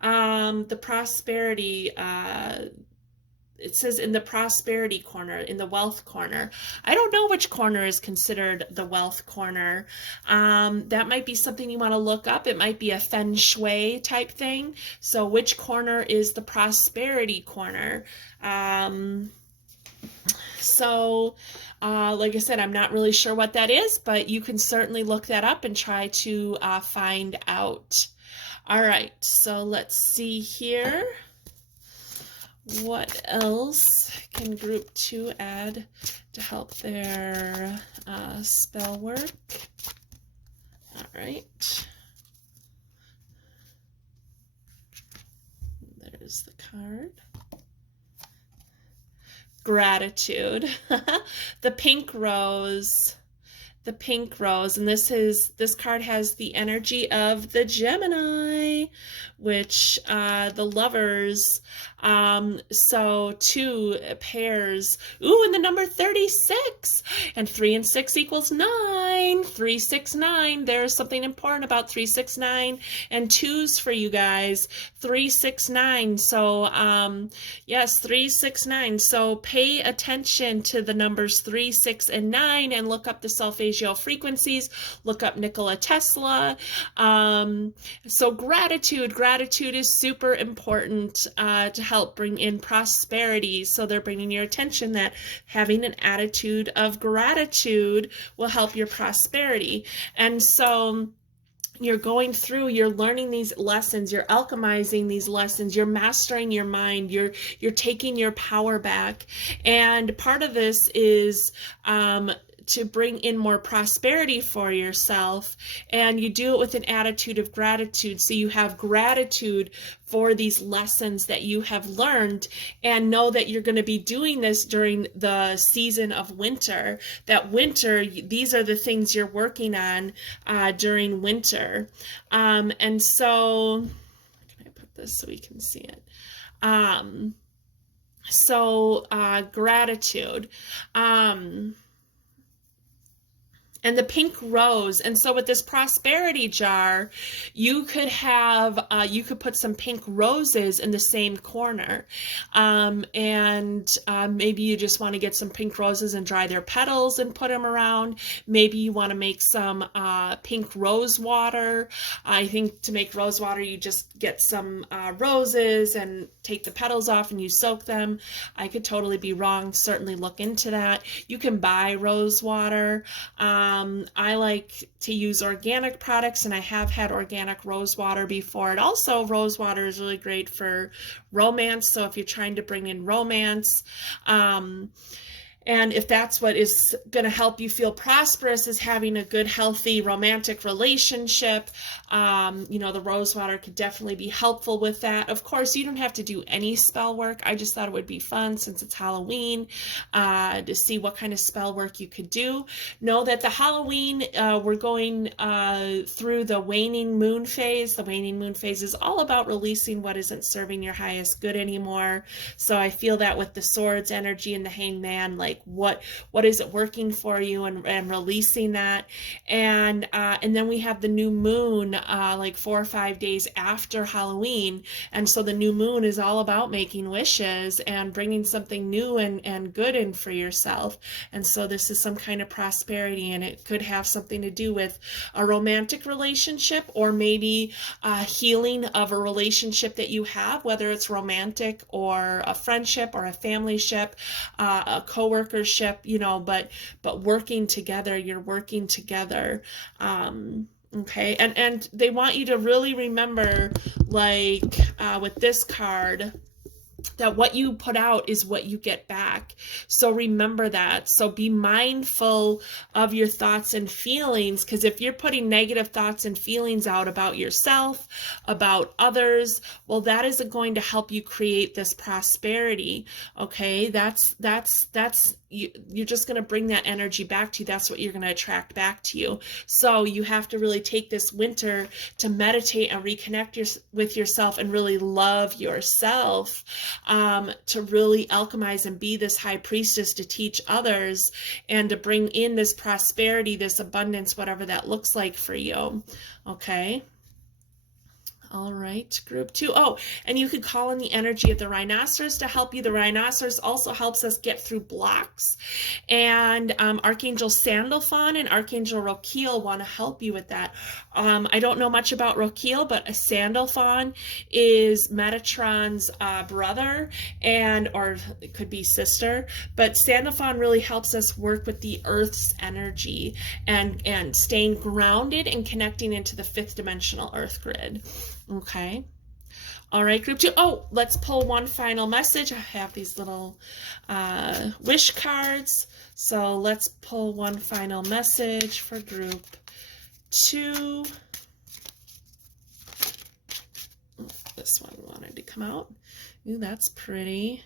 The prosperity, it says in the prosperity corner, in the wealth corner. I don't know which corner is considered the wealth corner. That might be something you want to look up. It might be a feng shui type thing. So which corner is the prosperity corner? Like I said, I'm not really sure what that is, but you can certainly look that up and try to find out. All right, so let's see here. What else can group 2 add to help their spell work? All right. There's the card. Gratitude. The pink rose. The pink rose, and this card has the energy of the Gemini, which the lovers, so 2 pairs, ooh, and the number 36, and 3 and 6 equals 9, 369. There's something important about 369 and 2s for you guys. 369. So yes, 369. So pay attention to the numbers 3, 6, and 9, and look up the solfeggio frequencies. Look up Nikola Tesla. So gratitude is super important to help bring in prosperity. So they're bringing your attention that having an attitude of gratitude will help your prosperity. And so you're going through, you're learning these lessons, you're alchemizing these lessons, you're mastering your mind, you're taking your power back. And part of this is to bring in more prosperity for yourself, and you do it with an attitude of gratitude. So you have gratitude for these lessons that you have learned, and know that you're going to be doing this during the season of winter. That winter, these are the things you're working on during winter. And so, can I put this so we can see it? Gratitude. And the pink rose. And so with this prosperity jar, you could have, you could put some pink roses in the same corner. Maybe you just want to get some pink roses and dry their petals and put them around. Maybe you want to make some pink rose water. I think to make rose water, you just get some roses and take the petals off and you soak them. I could totally be wrong. Certainly look into that. You can buy rose water. I like to use organic products, and I have had organic rose water before. And also, rose water is really great for romance. So if you're trying to bring in romance, and if that's what is going to help you feel prosperous, is having a good, healthy, romantic relationship, the rose water could definitely be helpful with that. Of course, you don't have to do any spell work. I just thought it would be fun, since it's Halloween, to see what kind of spell work you could do. Know that the Halloween, we're going through the waning moon phase. The waning moon phase is all about releasing what isn't serving your highest good anymore. So I feel that with the swords energy and the hangman, like what isn't working for you, and releasing that. And then we have the new moon, like 4 or 5 days after Halloween. And so the new moon is all about making wishes and bringing something new and good in for yourself. And so this is some kind of prosperity, and it could have something to do with a romantic relationship, or maybe healing of a relationship that you have, whether it's romantic or a friendship or a family ship, a coworkership, but working together. You're working together. Okay, and they want you to really remember, like with this card, that what you put out is what you get back. So remember that. So be mindful of your thoughts and feelings, because if you're putting negative thoughts and feelings out about yourself, about others, well, that isn't going to help you create this prosperity. Okay, you're just going to bring that energy back to you. That's what you're going to attract back to you. So you have to really take this winter to meditate and reconnect with yourself, and really love yourself, to really alchemize and be this high priestess to teach others, and to bring in this prosperity, this abundance, whatever that looks like for you. Okay. All right, group 2. Oh, and you could call in the energy of the rhinoceros to help you. The rhinoceros also helps us get through blocks. And Archangel Sandalphon and Archangel Rokiel want to help you with that. I don't know much about Rokiel, but a Sandalphon is Metatron's brother, or it could be sister. But Sandalphon really helps us work with the Earth's energy, and staying grounded and connecting into the 5th dimensional Earth grid. Okay. All right, group 2. Oh, let's pull one final message. I have these little wish cards. So let's pull one final message for group 2. This one wanted to come out. Ooh, that's pretty.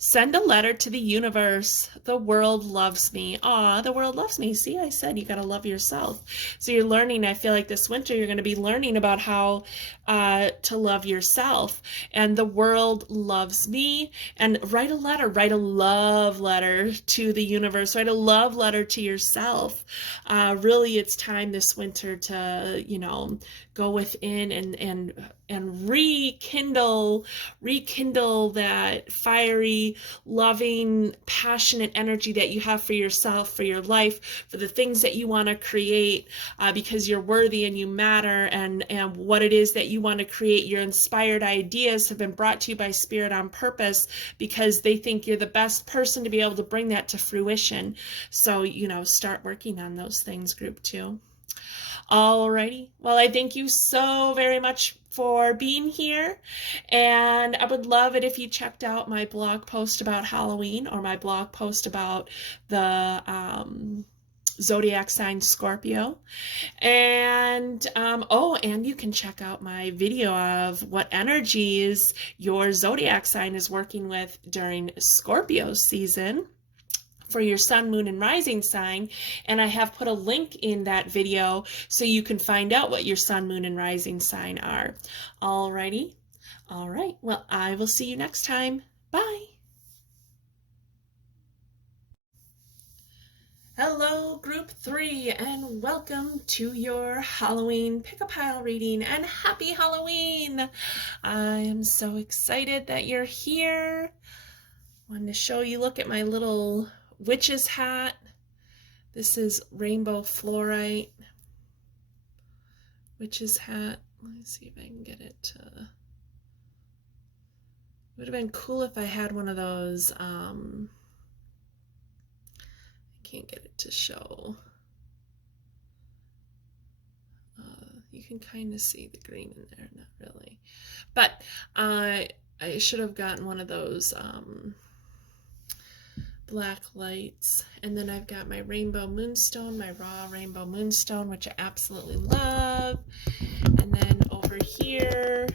Send a letter to the universe. The world loves me. Aw, the world loves me. See, I said you got to love yourself. So you're learning, I feel like this winter, you're going to be learning about how to love yourself. And the world loves me. And write a letter. Write a love letter to the universe. Write a love letter to yourself. Really, it's time this winter to, go within and rekindle that fiery, loving, passionate energy that you have for yourself, for your life, for the things that you want to create, because you're worthy and you matter, and what it is that you want to create. Your inspired ideas have been brought to you by Spirit on purpose, because they think you're the best person to be able to bring that to fruition. So, start working on those things, group 2. Alrighty. Well, I thank you so very much for being here. And I would love it if you checked out my blog post about Halloween or my blog post about the zodiac sign Scorpio. And and you can check out my video of what energies your zodiac sign is working with during Scorpio season for your sun, moon, and rising sign. And I have put a link in that video so you can find out what your sun, moon, and rising sign are. Alrighty. All right. Well, I will see you next time. Bye. Hello, Group 3, and welcome to your Halloween pick-a-pile reading, and happy Halloween! I am so excited that you're here. Wanted to show you, look at my little witch's hat. This is rainbow fluorite witch's hat. Let me see if I can get it to... It would have been cool if I had one of those, I can't get it to show. You can kind of see the green in there, not really. But I should have gotten one of those black lights. And then I've got my rainbow moonstone, my raw rainbow moonstone, which I absolutely love. And then over here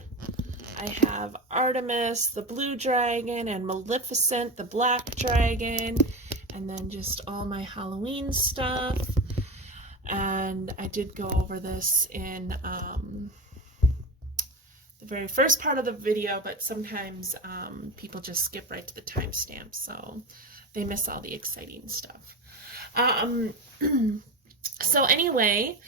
I have Artemis, the blue dragon, and Maleficent, the black dragon, and then just all my Halloween stuff. And I did go over this in the very first part of the video, but sometimes people just skip right to the timestamp, so they miss all the exciting stuff. So anyway,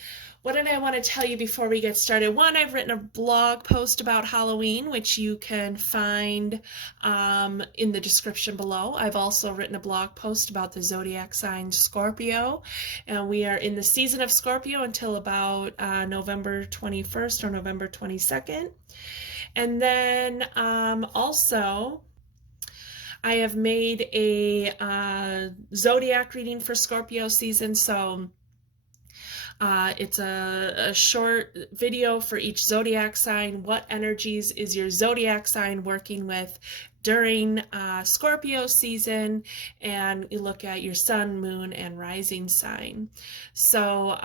what did I want to tell you before we get started? One, I've written a blog post about Halloween, which you can find in the description below. I've also written a blog post about the zodiac sign Scorpio, and we are in the season of Scorpio until about November 21st or November 22nd. And then also, I have made a zodiac reading for Scorpio season, so it's a short video for each zodiac sign. What energies is your zodiac sign working with during Scorpio season? And you look at your sun, moon, and rising sign. So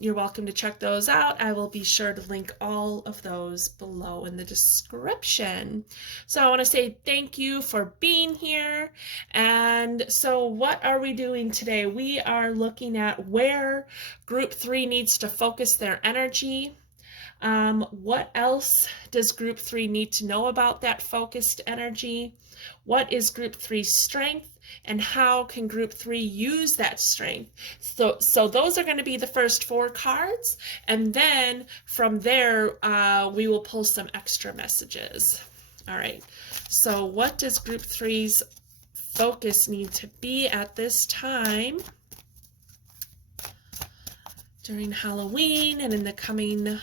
you're welcome to check those out. I will be sure to link all of those below in the description. So I want to say thank you for being here. And so what are we doing today? We are looking at where Group 3 needs to focus their energy. What else does Group 3 need to know about that focused energy? What is Group 3's strength, and how can Group 3 use that strength? So those are going to be the first 4 cards, and then from there we will pull some extra messages. All right, so what does Group 3's focus need to be at this time during Halloween and in the coming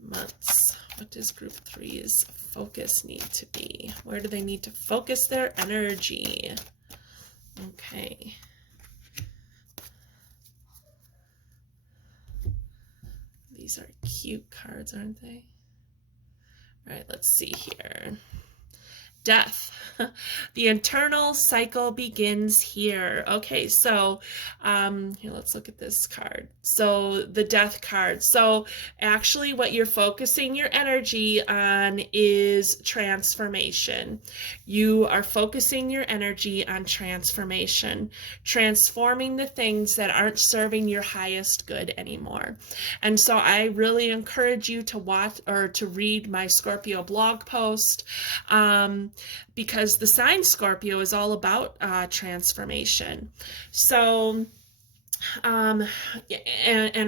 months? What does Group 3's focus need to be? Where do they need to focus their energy? Okay. These are cute cards, aren't they? All right, let's see here. Death. The internal cycle begins here. Okay, so here, let's look at this card. So the death card. So actually what you're focusing your energy on is transformation. You are focusing your energy on transformation, transforming the things that aren't serving your highest good anymore. And so I really encourage you to watch or to read my Scorpio blog post, because the sign Scorpio is all about transformation. So and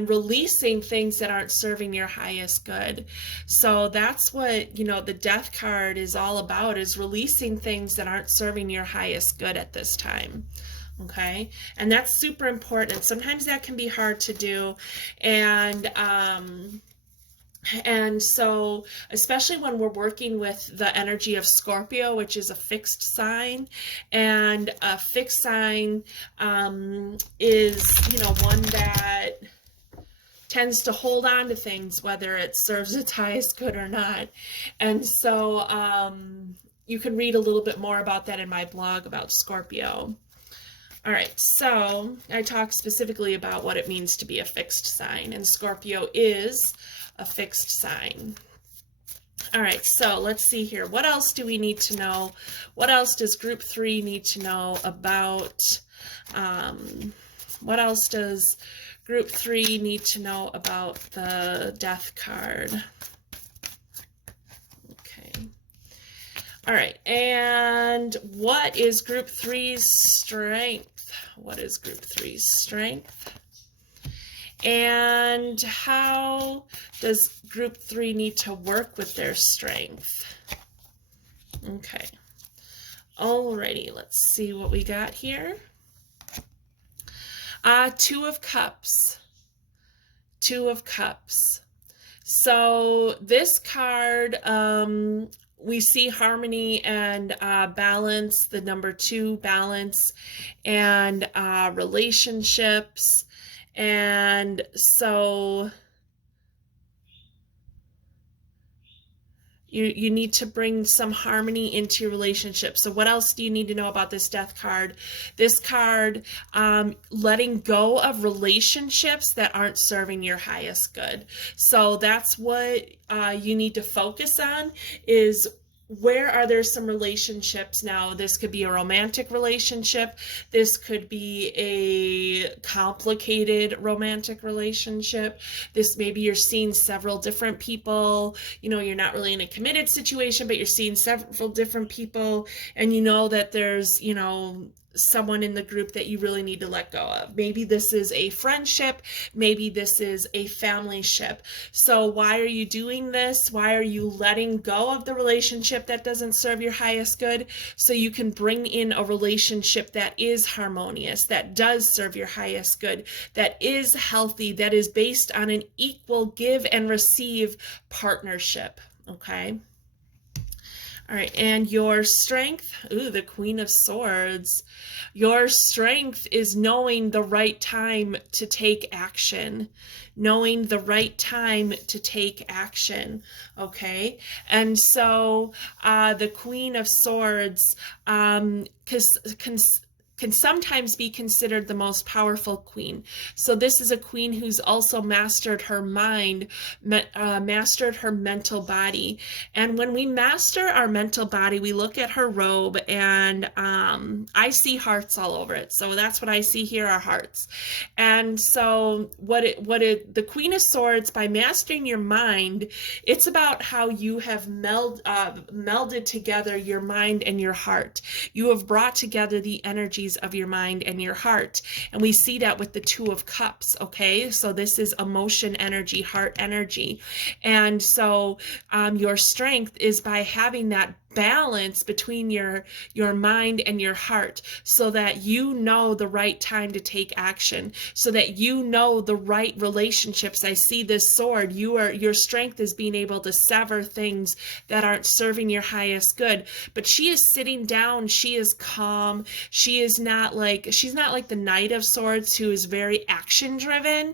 releasing things that aren't serving your highest good. So that's what, you know, the death card is all about, is releasing things that aren't serving your highest good at this time. Okay, and that's super important. Sometimes that can be hard to do, and so, especially when we're working with the energy of Scorpio, which is a fixed sign, and a fixed sign is, you know, one that tends to hold on to things, whether it serves its highest good or not. And so you can read a little bit more about that in my blog about Scorpio. All right, so I talk specifically about what it means to be a fixed sign, and Scorpio is a fixed sign. All right, so let's see here. What else do we need to know? What else does group 3 need to know about? What else does group 3 need to know about the death card? Okay. All right, and what is group 3's strength? What is group 3's strength? And how does group 3 need to work with their strength? Okay. Alrighty, let's see what we got here. 2 of Cups. 2 of Cups. So this card, we see harmony and balance, the number 2, balance, and relationships. And so you need to bring some harmony into your relationship. So what else do you need to know about this death card? This card, letting go of relationships that aren't serving your highest good. So that's what you need to focus on, is where are there some relationships now? This could be a romantic relationship. This could be a complicated romantic relationship. This, maybe you're seeing several different people. You know, you're not really in a committed situation, but you're seeing several different people, and you know that there's, you know, someone in the group that you really need to let go of. Maybe this is a friendship, maybe this is a family ship. So why are you doing this? Why are you letting go of the relationship that doesn't serve your highest good, so you can bring in a relationship that is harmonious, that does serve your highest good, that is healthy, that is based on an equal give and receive partnership, okay? All right, and your strength, ooh, the Queen of Swords. Your strength is knowing the right time to take action. Knowing the right time to take action, okay? And so the Queen of Swords can sometimes be considered the most powerful queen. So this is a queen who's also mastered her mind, mastered her mental body. And when we master our mental body, we look at her robe, and I see hearts all over it. So that's what I see here, are hearts. And so the Queen of Swords, by mastering your mind, it's about how you have melded together your mind and your heart. You have brought together the energies of your mind and your heart, and we see that with the 2 of Cups, okay? So this is emotion energy, heart energy, and so your strength is by having that balance between your mind and your heart, so that you know the right time to take action, so that you know the right relationships. I see this sword. Your strength is being able to sever things that aren't serving your highest good. But she is sitting down. She is calm. She's not like the Knight of Swords, who is very action driven.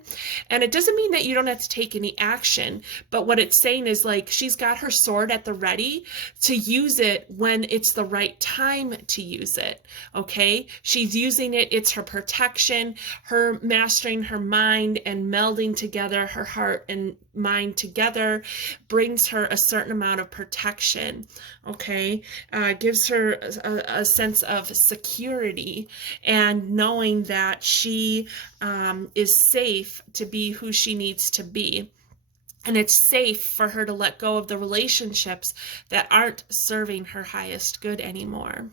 And it doesn't mean that you don't have to take any action, but what it's saying is, like, she's got her sword at the ready to use it when it's the right time to use it, okay? She's using it. It's her protection, her mastering her mind and melding together her heart and mind together brings her a certain amount of protection, okay? Gives her a sense of security and knowing that she is safe to be who she needs to be. And it's safe for her to let go of the relationships that aren't serving her highest good anymore.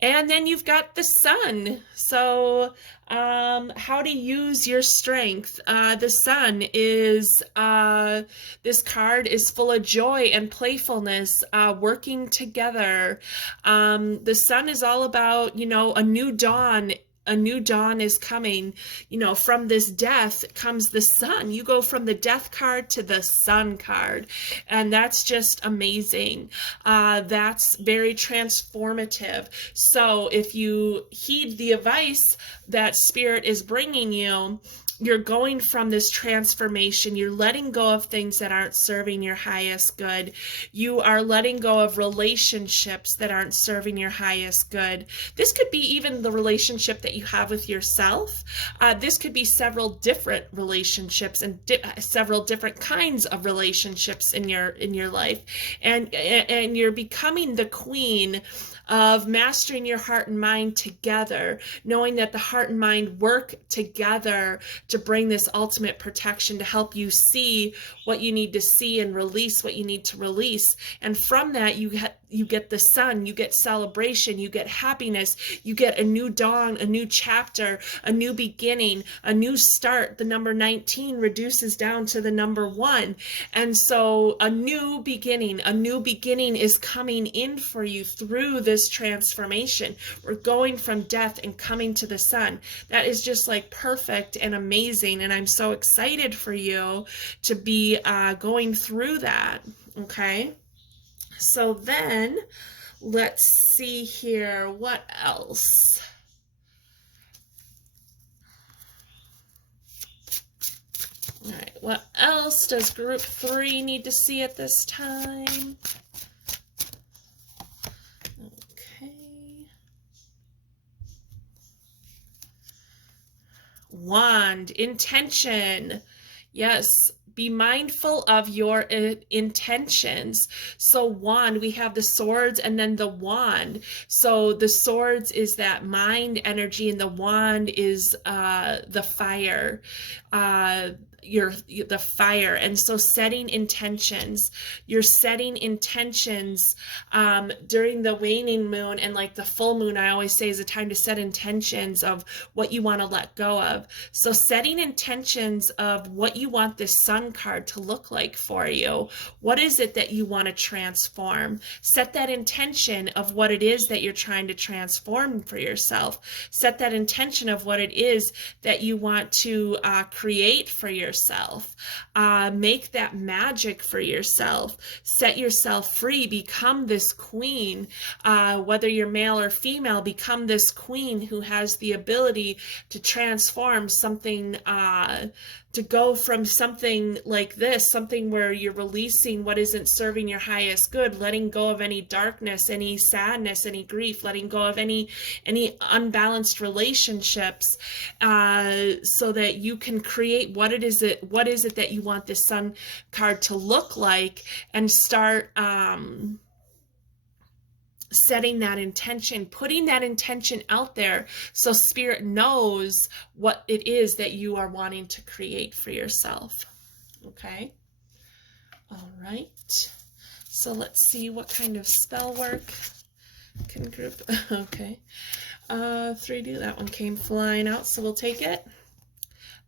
And then you've got the Sun. So how to use your strength. The Sun is, this card is full of joy and playfulness, working together. The Sun is all about, you know, a new dawn. A new dawn is coming. You know, from this death comes the sun. You go from the death card to the sun card. And that's just amazing. That's very transformative. So if you heed the advice that Spirit is bringing you, you're going from this transformation. You're letting go of things that aren't serving your highest good. You are letting go of relationships that aren't serving your highest good. This could be even the relationship that you have with yourself. This could be several different relationships and several different kinds of relationships in your life. And you're becoming the queen of mastering your heart and mind together, knowing that the heart and mind work together to bring this ultimate protection, to help you see what you need to see and release what you need to release. And from that, you get the sun, you get celebration, you get happiness, you get a new dawn, a new chapter, a new beginning, a new start. The number 19 reduces down to the number 1. And so a new beginning is coming in for you through this transformation. We're going from death and coming to the sun. That is just like perfect and amazing. And I'm so excited for you to be going through that. Okay. So then let's see here. What else? All right. What else does group 3 need to see at this time? Wand, intention. Yes, be mindful of your intentions. So wand, we have the swords and then the wand. So the swords is that mind energy and the wand is the fire. The fire. And so setting intentions, you're setting intentions during the waning moon, and like the full moon, I always say, is a time to set intentions of what you want to let go of. So setting intentions of what you want this sun card to look like for you. What is it that you want to transform? Set that intention of what it is that you're trying to transform for yourself. Set that intention of what it is that you want to create for yourself. Make that magic for yourself. Set yourself free. Become this queen. Whether you're male or female, become this queen who has the ability to transform something, to go from something like this, something where you're releasing what isn't serving your highest good, letting go of any darkness, any sadness, any grief, letting go of any unbalanced relationships, so that you can create what is it that you want this sun card to look like, and start setting that intention, putting that intention out there so spirit knows what it is that you are wanting to create for yourself. Okay. All right. So let's see what kind of spell work can group. Okay. 3D, that one came flying out, so we'll take it.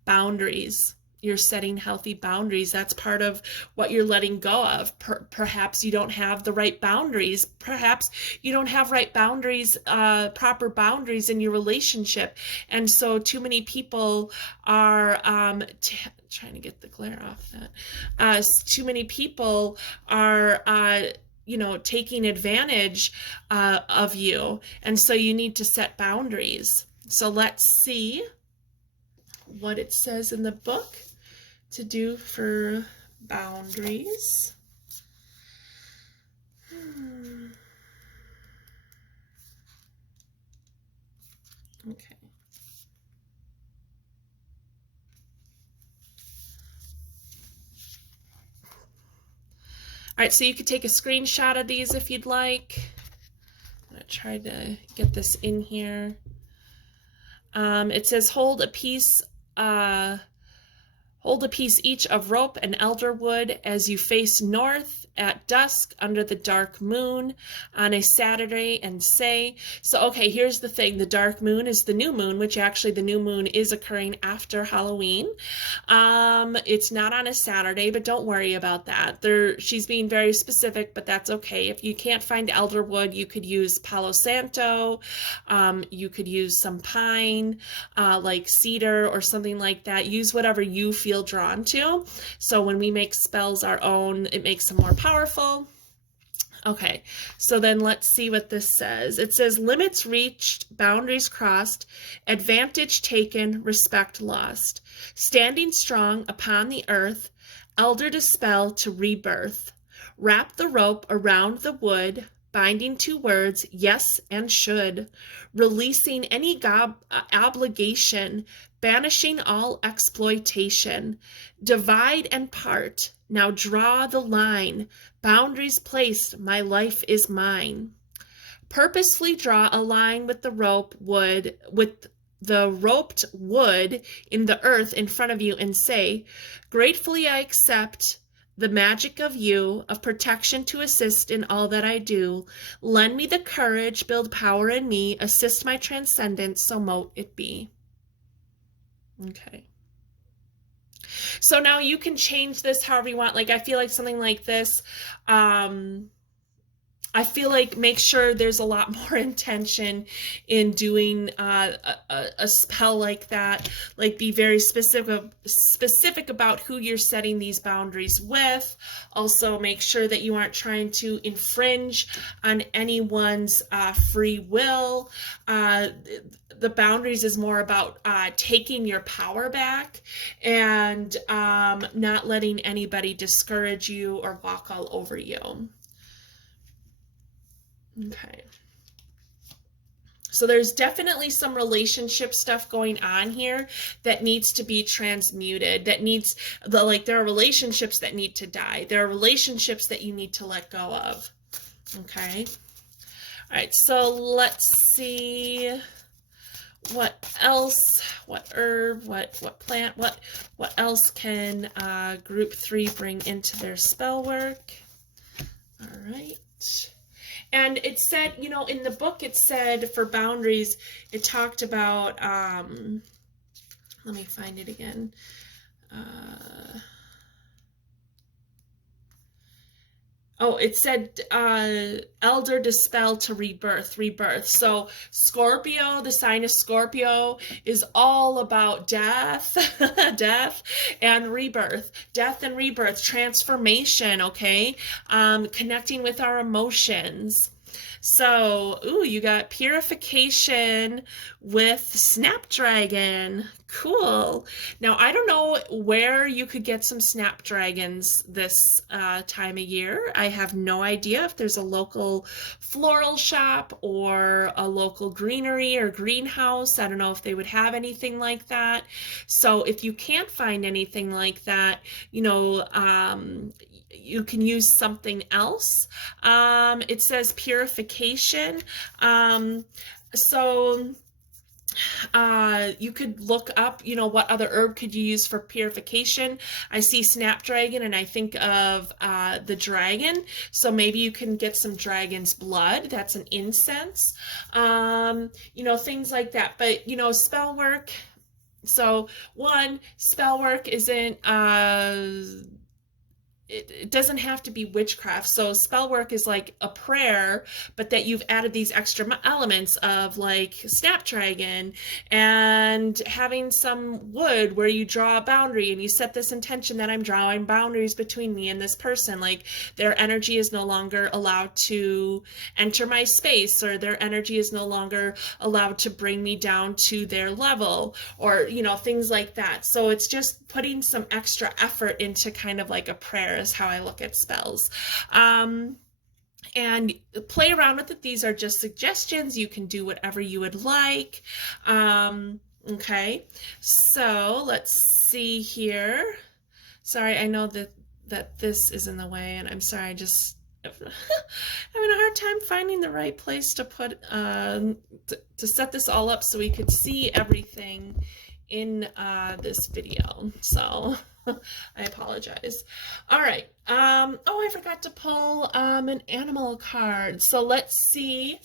Boundaries. You're setting healthy boundaries. That's part of what you're letting go of. Perhaps you don't have the right boundaries. Perhaps you don't have right boundaries, proper boundaries in your relationship. And so too many people are trying to get the glare off that. Too many people are taking advantage of you. And so you need to set boundaries. So let's see what it says in the book to do for boundaries. Okay. All right, so you could take a screenshot of these if you'd like. I'm going to try to get this in here. It says hold a piece each of rope and elder wood as you face north at dusk under the dark moon on a Saturday and say. So, okay, here's the thing. The dark moon is the new moon, which actually the new moon is occurring after Halloween. It's not on a Saturday, but don't worry about that. She's being very specific, but that's okay. If you can't find elder wood, you could use Palo Santo. You could use some pine, like cedar or something like that. Use whatever you feel drawn to. So when we make spells our own, it makes them more powerful. Okay, so then let's see what this says. It says, limits reached, boundaries crossed, advantage taken, respect lost. Standing strong upon the earth, elder dispel to rebirth. Wrap the rope around the wood, binding two words, yes and should. Releasing any obligation, banishing all exploitation. Divide and part, now draw the line. Boundaries placed, my life is mine. Purposefully draw a line with the roped wood in the earth in front of you and say, gratefully I accept the magic of you, of protection to assist in all that I do. Lend me the courage, build power in me, assist my transcendence, so mote it be. Okay. So now you can change this however you want. Like, I feel like something like this, I feel like make sure there's a lot more intention in doing a spell like that. Like, be very specific about who you're setting these boundaries with. Also, make sure that you aren't trying to infringe on anyone's free will. The boundaries is more about taking your power back and not letting anybody discourage you or walk all over you. Okay. So there's definitely some relationship stuff going on here that needs to be transmuted, there are relationships that need to die. There are relationships that you need to let go of. Okay. All right. So let's see what else, what herb, what plant, what else can group 3 bring into their spell work? All right. And it said, you know, in the book, it said for boundaries, it talked about, let me find it again. It said elder dispel to rebirth. So Scorpio, the sign of Scorpio, is all about death, death and rebirth, transformation, okay? Connecting with our emotions. So, you got purification with Snapdragon. Cool. Now, I don't know where you could get some snapdragons this time of year. I have no idea if there's a local floral shop or a local greenery or greenhouse. I don't know if they would have anything like that. So if you can't find anything like that, you know, you can use something else. It says purification. You could look up, you know, what other herb could you use for purification. I see snapdragon and I think of the dragon. So maybe you can get some dragon's blood. That's an incense. You know, things like that. But, you know, spell work. So one, spell work isn't it doesn't have to be witchcraft. So spell work is like a prayer, but that you've added these extra elements of like snapdragon and having some wood where you draw a boundary and you set this intention that I'm drawing boundaries between me and this person. Like their energy is no longer allowed to enter my space, or their energy is no longer allowed to bring me down to their level, or, you know, things like that. So it's just putting some extra effort into kind of like a prayer is how I look at spells. And play around with it. These are just suggestions. You can do whatever you would like. Okay, so let's see here. Sorry, I know that this is in the way, and I'm sorry, I just having a hard time finding the right place to put to set this all up so we could see everything in this video. So I apologize. All right. I forgot to pull an animal card. So let's see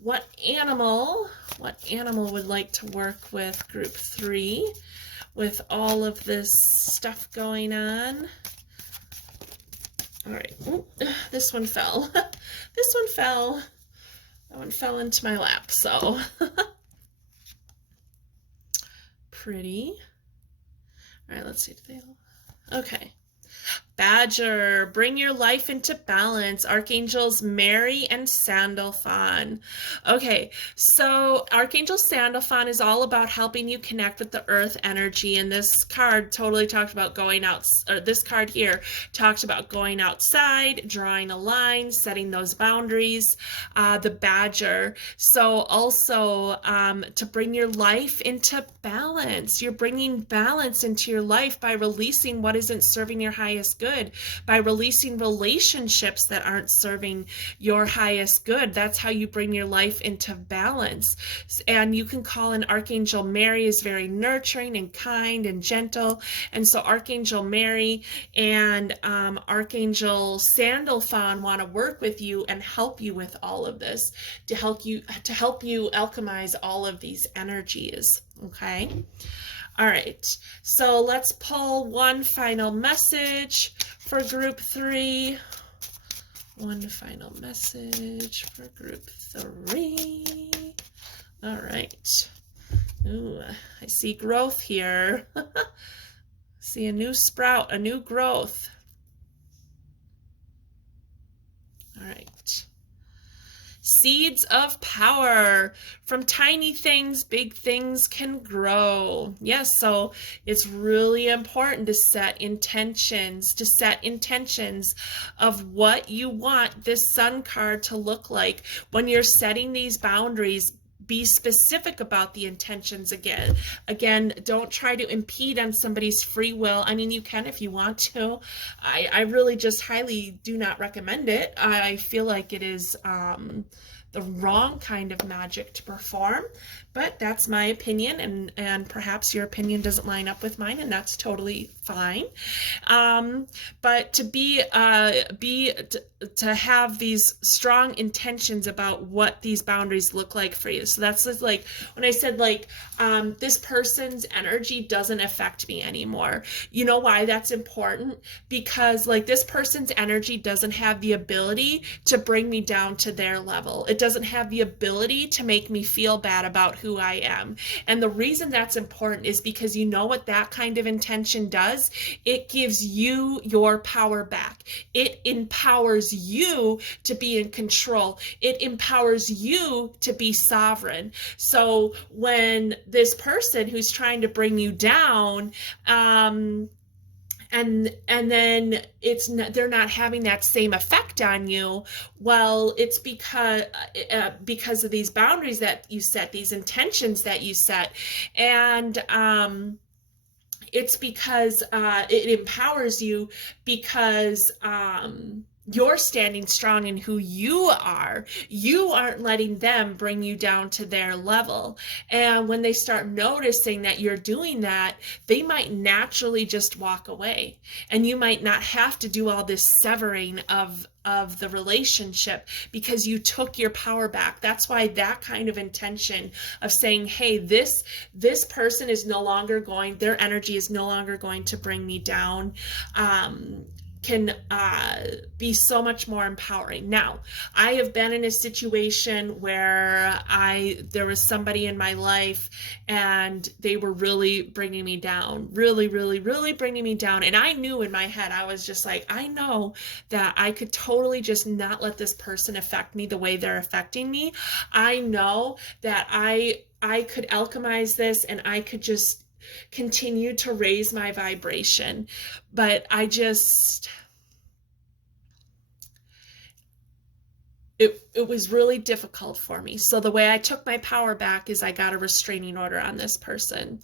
what animal would like to work with group 3 with all of this stuff going on. All right. Ooh, this one fell. This one fell. That one fell into my lap. So pretty. All right, let's see. Okay. Badger, bring your life into balance. Archangels Mary and Sandalphon. Okay, so Archangel Sandalphon is all about helping you connect with the earth energy, and this card totally talked about going out, or this card here talks about going outside, drawing a line, setting those boundaries. The Badger, so also to bring your life into balance. You're bringing balance into your life by releasing what isn't serving your highest good, by releasing relationships that aren't serving your highest good. That's how you bring your life into balance. And you can call in Archangel Mary, is very nurturing and kind and gentle. And so Archangel Mary and Archangel Sandalphon want to work with you and help you with all of this, to help you alchemize all of these energies. Okay. All right, so let's pull one final message for group 3. One final message for group 3. All right. Ooh, I see growth here. See a new sprout, a new growth. All right. Seeds of power. From tiny things, big things can grow. Yes, so it's really important to set intentions, of what you want this Sun card to look like. When you're setting these boundaries, be specific about the intentions again. Again, don't try to impede on somebody's free will. I mean, you can if you want to. I really just highly do not recommend it. I feel like it is the wrong kind of magic to perform, but that's my opinion, and perhaps your opinion doesn't line up with mine, and that's totally fine. But to have these strong intentions about what these boundaries look like for you. So that's like when I said like this person's energy doesn't affect me anymore. You know why that's important? Because like this person's energy doesn't have the ability to bring me down to their level. It doesn't have the ability to make me feel bad about who I am. And the reason that's important is because you know what that kind of intention does? It gives you your power back. It empowers you to be in control. It empowers you to be sovereign. So when this person who's trying to bring you down, and then they're not having that same effect on you, well, it's because of these boundaries that you set, these intentions that you set, and it's because it empowers you because you're standing strong in who you are. You aren't letting them bring you down to their level. And when they start noticing that you're doing that, they might naturally just walk away. And you might not have to do all this severing of the relationship because you took your power back. That's why that kind of intention of saying, hey, this person is no longer going, their energy is no longer going to bring me down, can be so much more empowering. Now, I have been in a situation where there was somebody in my life and they were really bringing me down, really, really, really bringing me down. And I knew in my head, I was just like, I know that I could totally just not let this person affect me the way they're affecting me. I know that I could alchemize this and I could just continue to raise my vibration, but it was really difficult for me. So the way I took my power back is I got a restraining order on this person.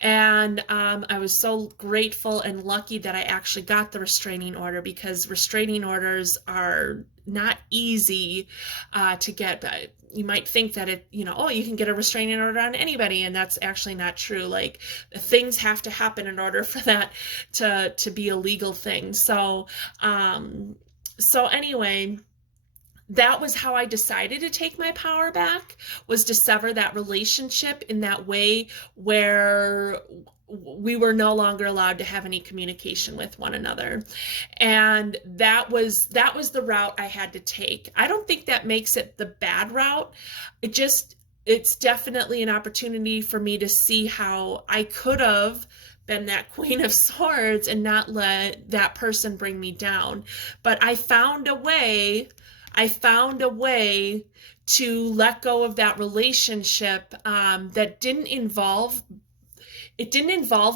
And I was so grateful and lucky that I actually got the restraining order, because restraining orders are not easy to get. But you might think that you can get a restraining order on anybody, and that's actually not true. Like, things have to happen in order for that to be a legal thing. So anyway, that was how I decided to take my power back, was to sever that relationship in that way where we were no longer allowed to have any communication with one another. And that was the route I had to take. I don't think that makes it the bad route. It's definitely an opportunity for me to see how I could have been that Queen of Swords and not let that person bring me down. But I found a way to let go of that relationship that didn't involve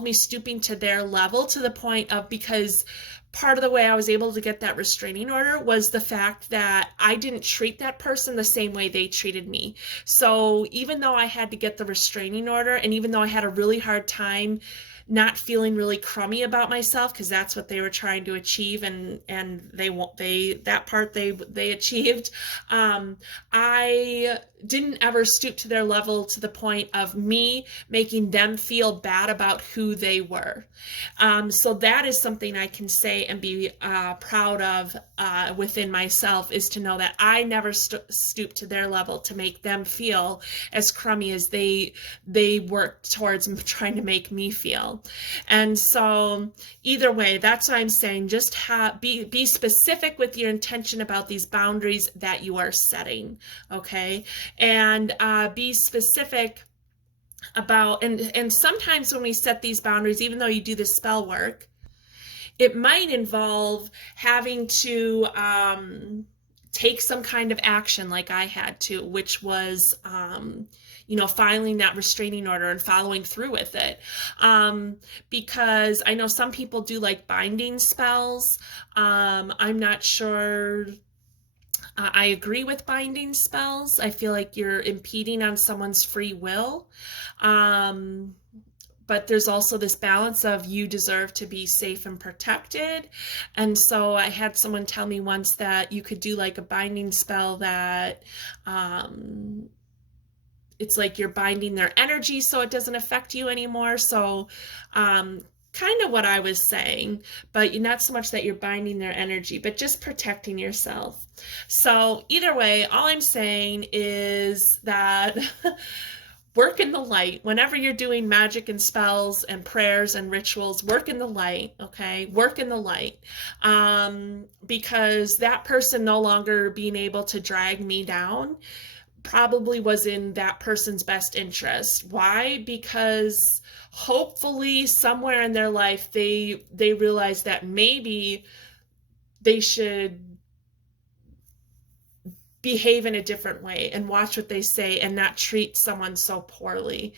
me stooping to their level, to the point of, because part of the way I was able to get that restraining order was the fact that I didn't treat that person the same way they treated me. So even though I had to get the restraining order, and even though I had a really hard time not feeling really crummy about myself, because that's what they were trying to achieve, and they achieved, I didn't ever stoop to their level to the point of me making them feel bad about who they were. So that is something I can say and be proud of within myself, is to know that I never stooped to their level to make them feel as crummy as they worked towards trying to make me feel. And so either way, that's what I'm saying. Just be specific with your intention about these boundaries that you are setting, okay? And be specific about, and sometimes when we set these boundaries, even though you do the spell work, it might involve having to take some kind of action, like I had to, which was filing that restraining order and following through with it. Because I know some people do like binding spells. I'm not sure I agree with binding spells. I feel like you're impeding on someone's free will. But there's also this balance of, you deserve to be safe and protected. And so I had someone tell me once that you could do like a binding spell that it's like you're binding their energy so it doesn't affect you anymore. So kind of what I was saying, but not so much that you're binding their energy, but just protecting yourself. So either way, all I'm saying is that work in the light. Whenever you're doing magic and spells and prayers and rituals, work in the light, okay? Work in the light. Because that person no longer being able to drag me down probably was in that person's best interest. Why? Because hopefully somewhere in their life they realize that maybe they should behave in a different way and watch what they say and not treat someone so poorly.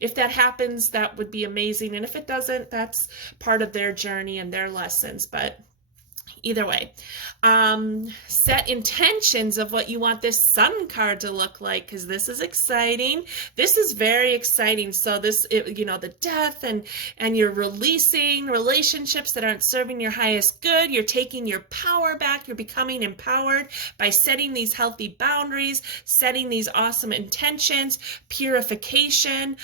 If that happens, that would be amazing. And if it doesn't, that's part of their journey and their lessons. But either way, set intentions of what you want this sun card to look like, because this is exciting. This is very exciting. So the death and you're releasing relationships that aren't serving your highest good. You're taking your power back. You're becoming empowered by setting these healthy boundaries, setting these awesome intentions, purification,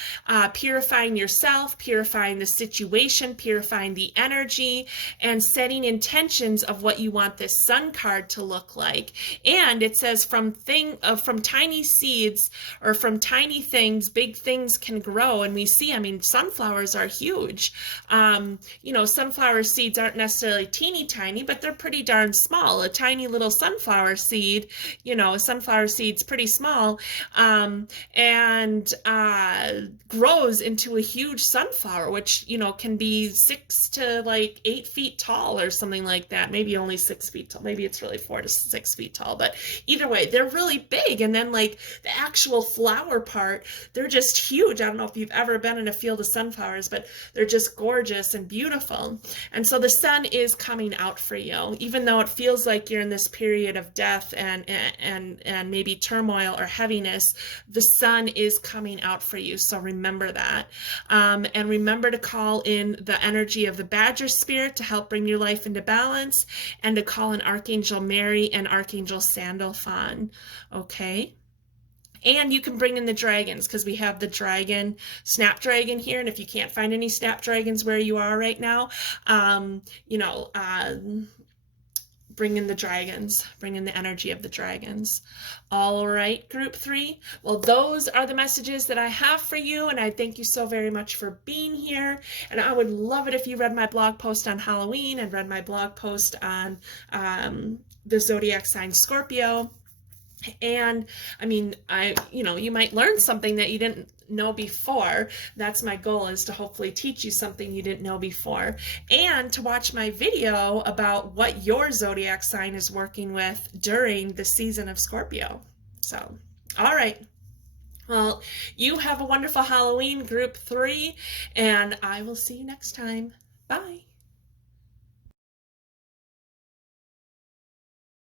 purifying yourself, purifying the situation, purifying the energy, and setting intentions of what you want this sun card to look like. And it says from tiny seeds, or from tiny things, big things can grow. And we see, sunflowers are huge. Sunflower seeds aren't necessarily teeny tiny, but they're pretty darn small. A tiny little sunflower seed, a sunflower seed's pretty small, and grows into a huge sunflower, which, can be 6 to 8 feet tall or something like that. Maybe only 6 feet tall. Maybe it's really 4 to 6 feet tall, but either way, they're really big. And then the actual flower part, they're just huge. I don't know if you've ever been in a field of sunflowers, but they're just gorgeous and beautiful. And so the sun is coming out for you, even though it feels like you're in this period of death and maybe turmoil or heaviness. The sun is coming out for you. So remember that. And remember to call in the energy of the Badger Spirit to help bring your life into balance, and to call in Archangel Mary and Archangel Sandalphon, okay? And you can bring in the dragons, because we have the dragon, snapdragon here. And if you can't find any snapdragons where you are right now, bring in the dragons, bring in the energy of the dragons. All right, group 3. Well, those are the messages that I have for you, and I thank you so very much for being here. And I would love it if you read my blog post on Halloween and read my blog post on the zodiac sign Scorpio. And I mean, you might learn something that you didn't know before. That's my goal, is to hopefully teach you something you didn't know before, and to watch my video about what your zodiac sign is working with during the season of Scorpio. So, all right. Well, you have a wonderful Halloween, group 3, and I will see you next time. Bye.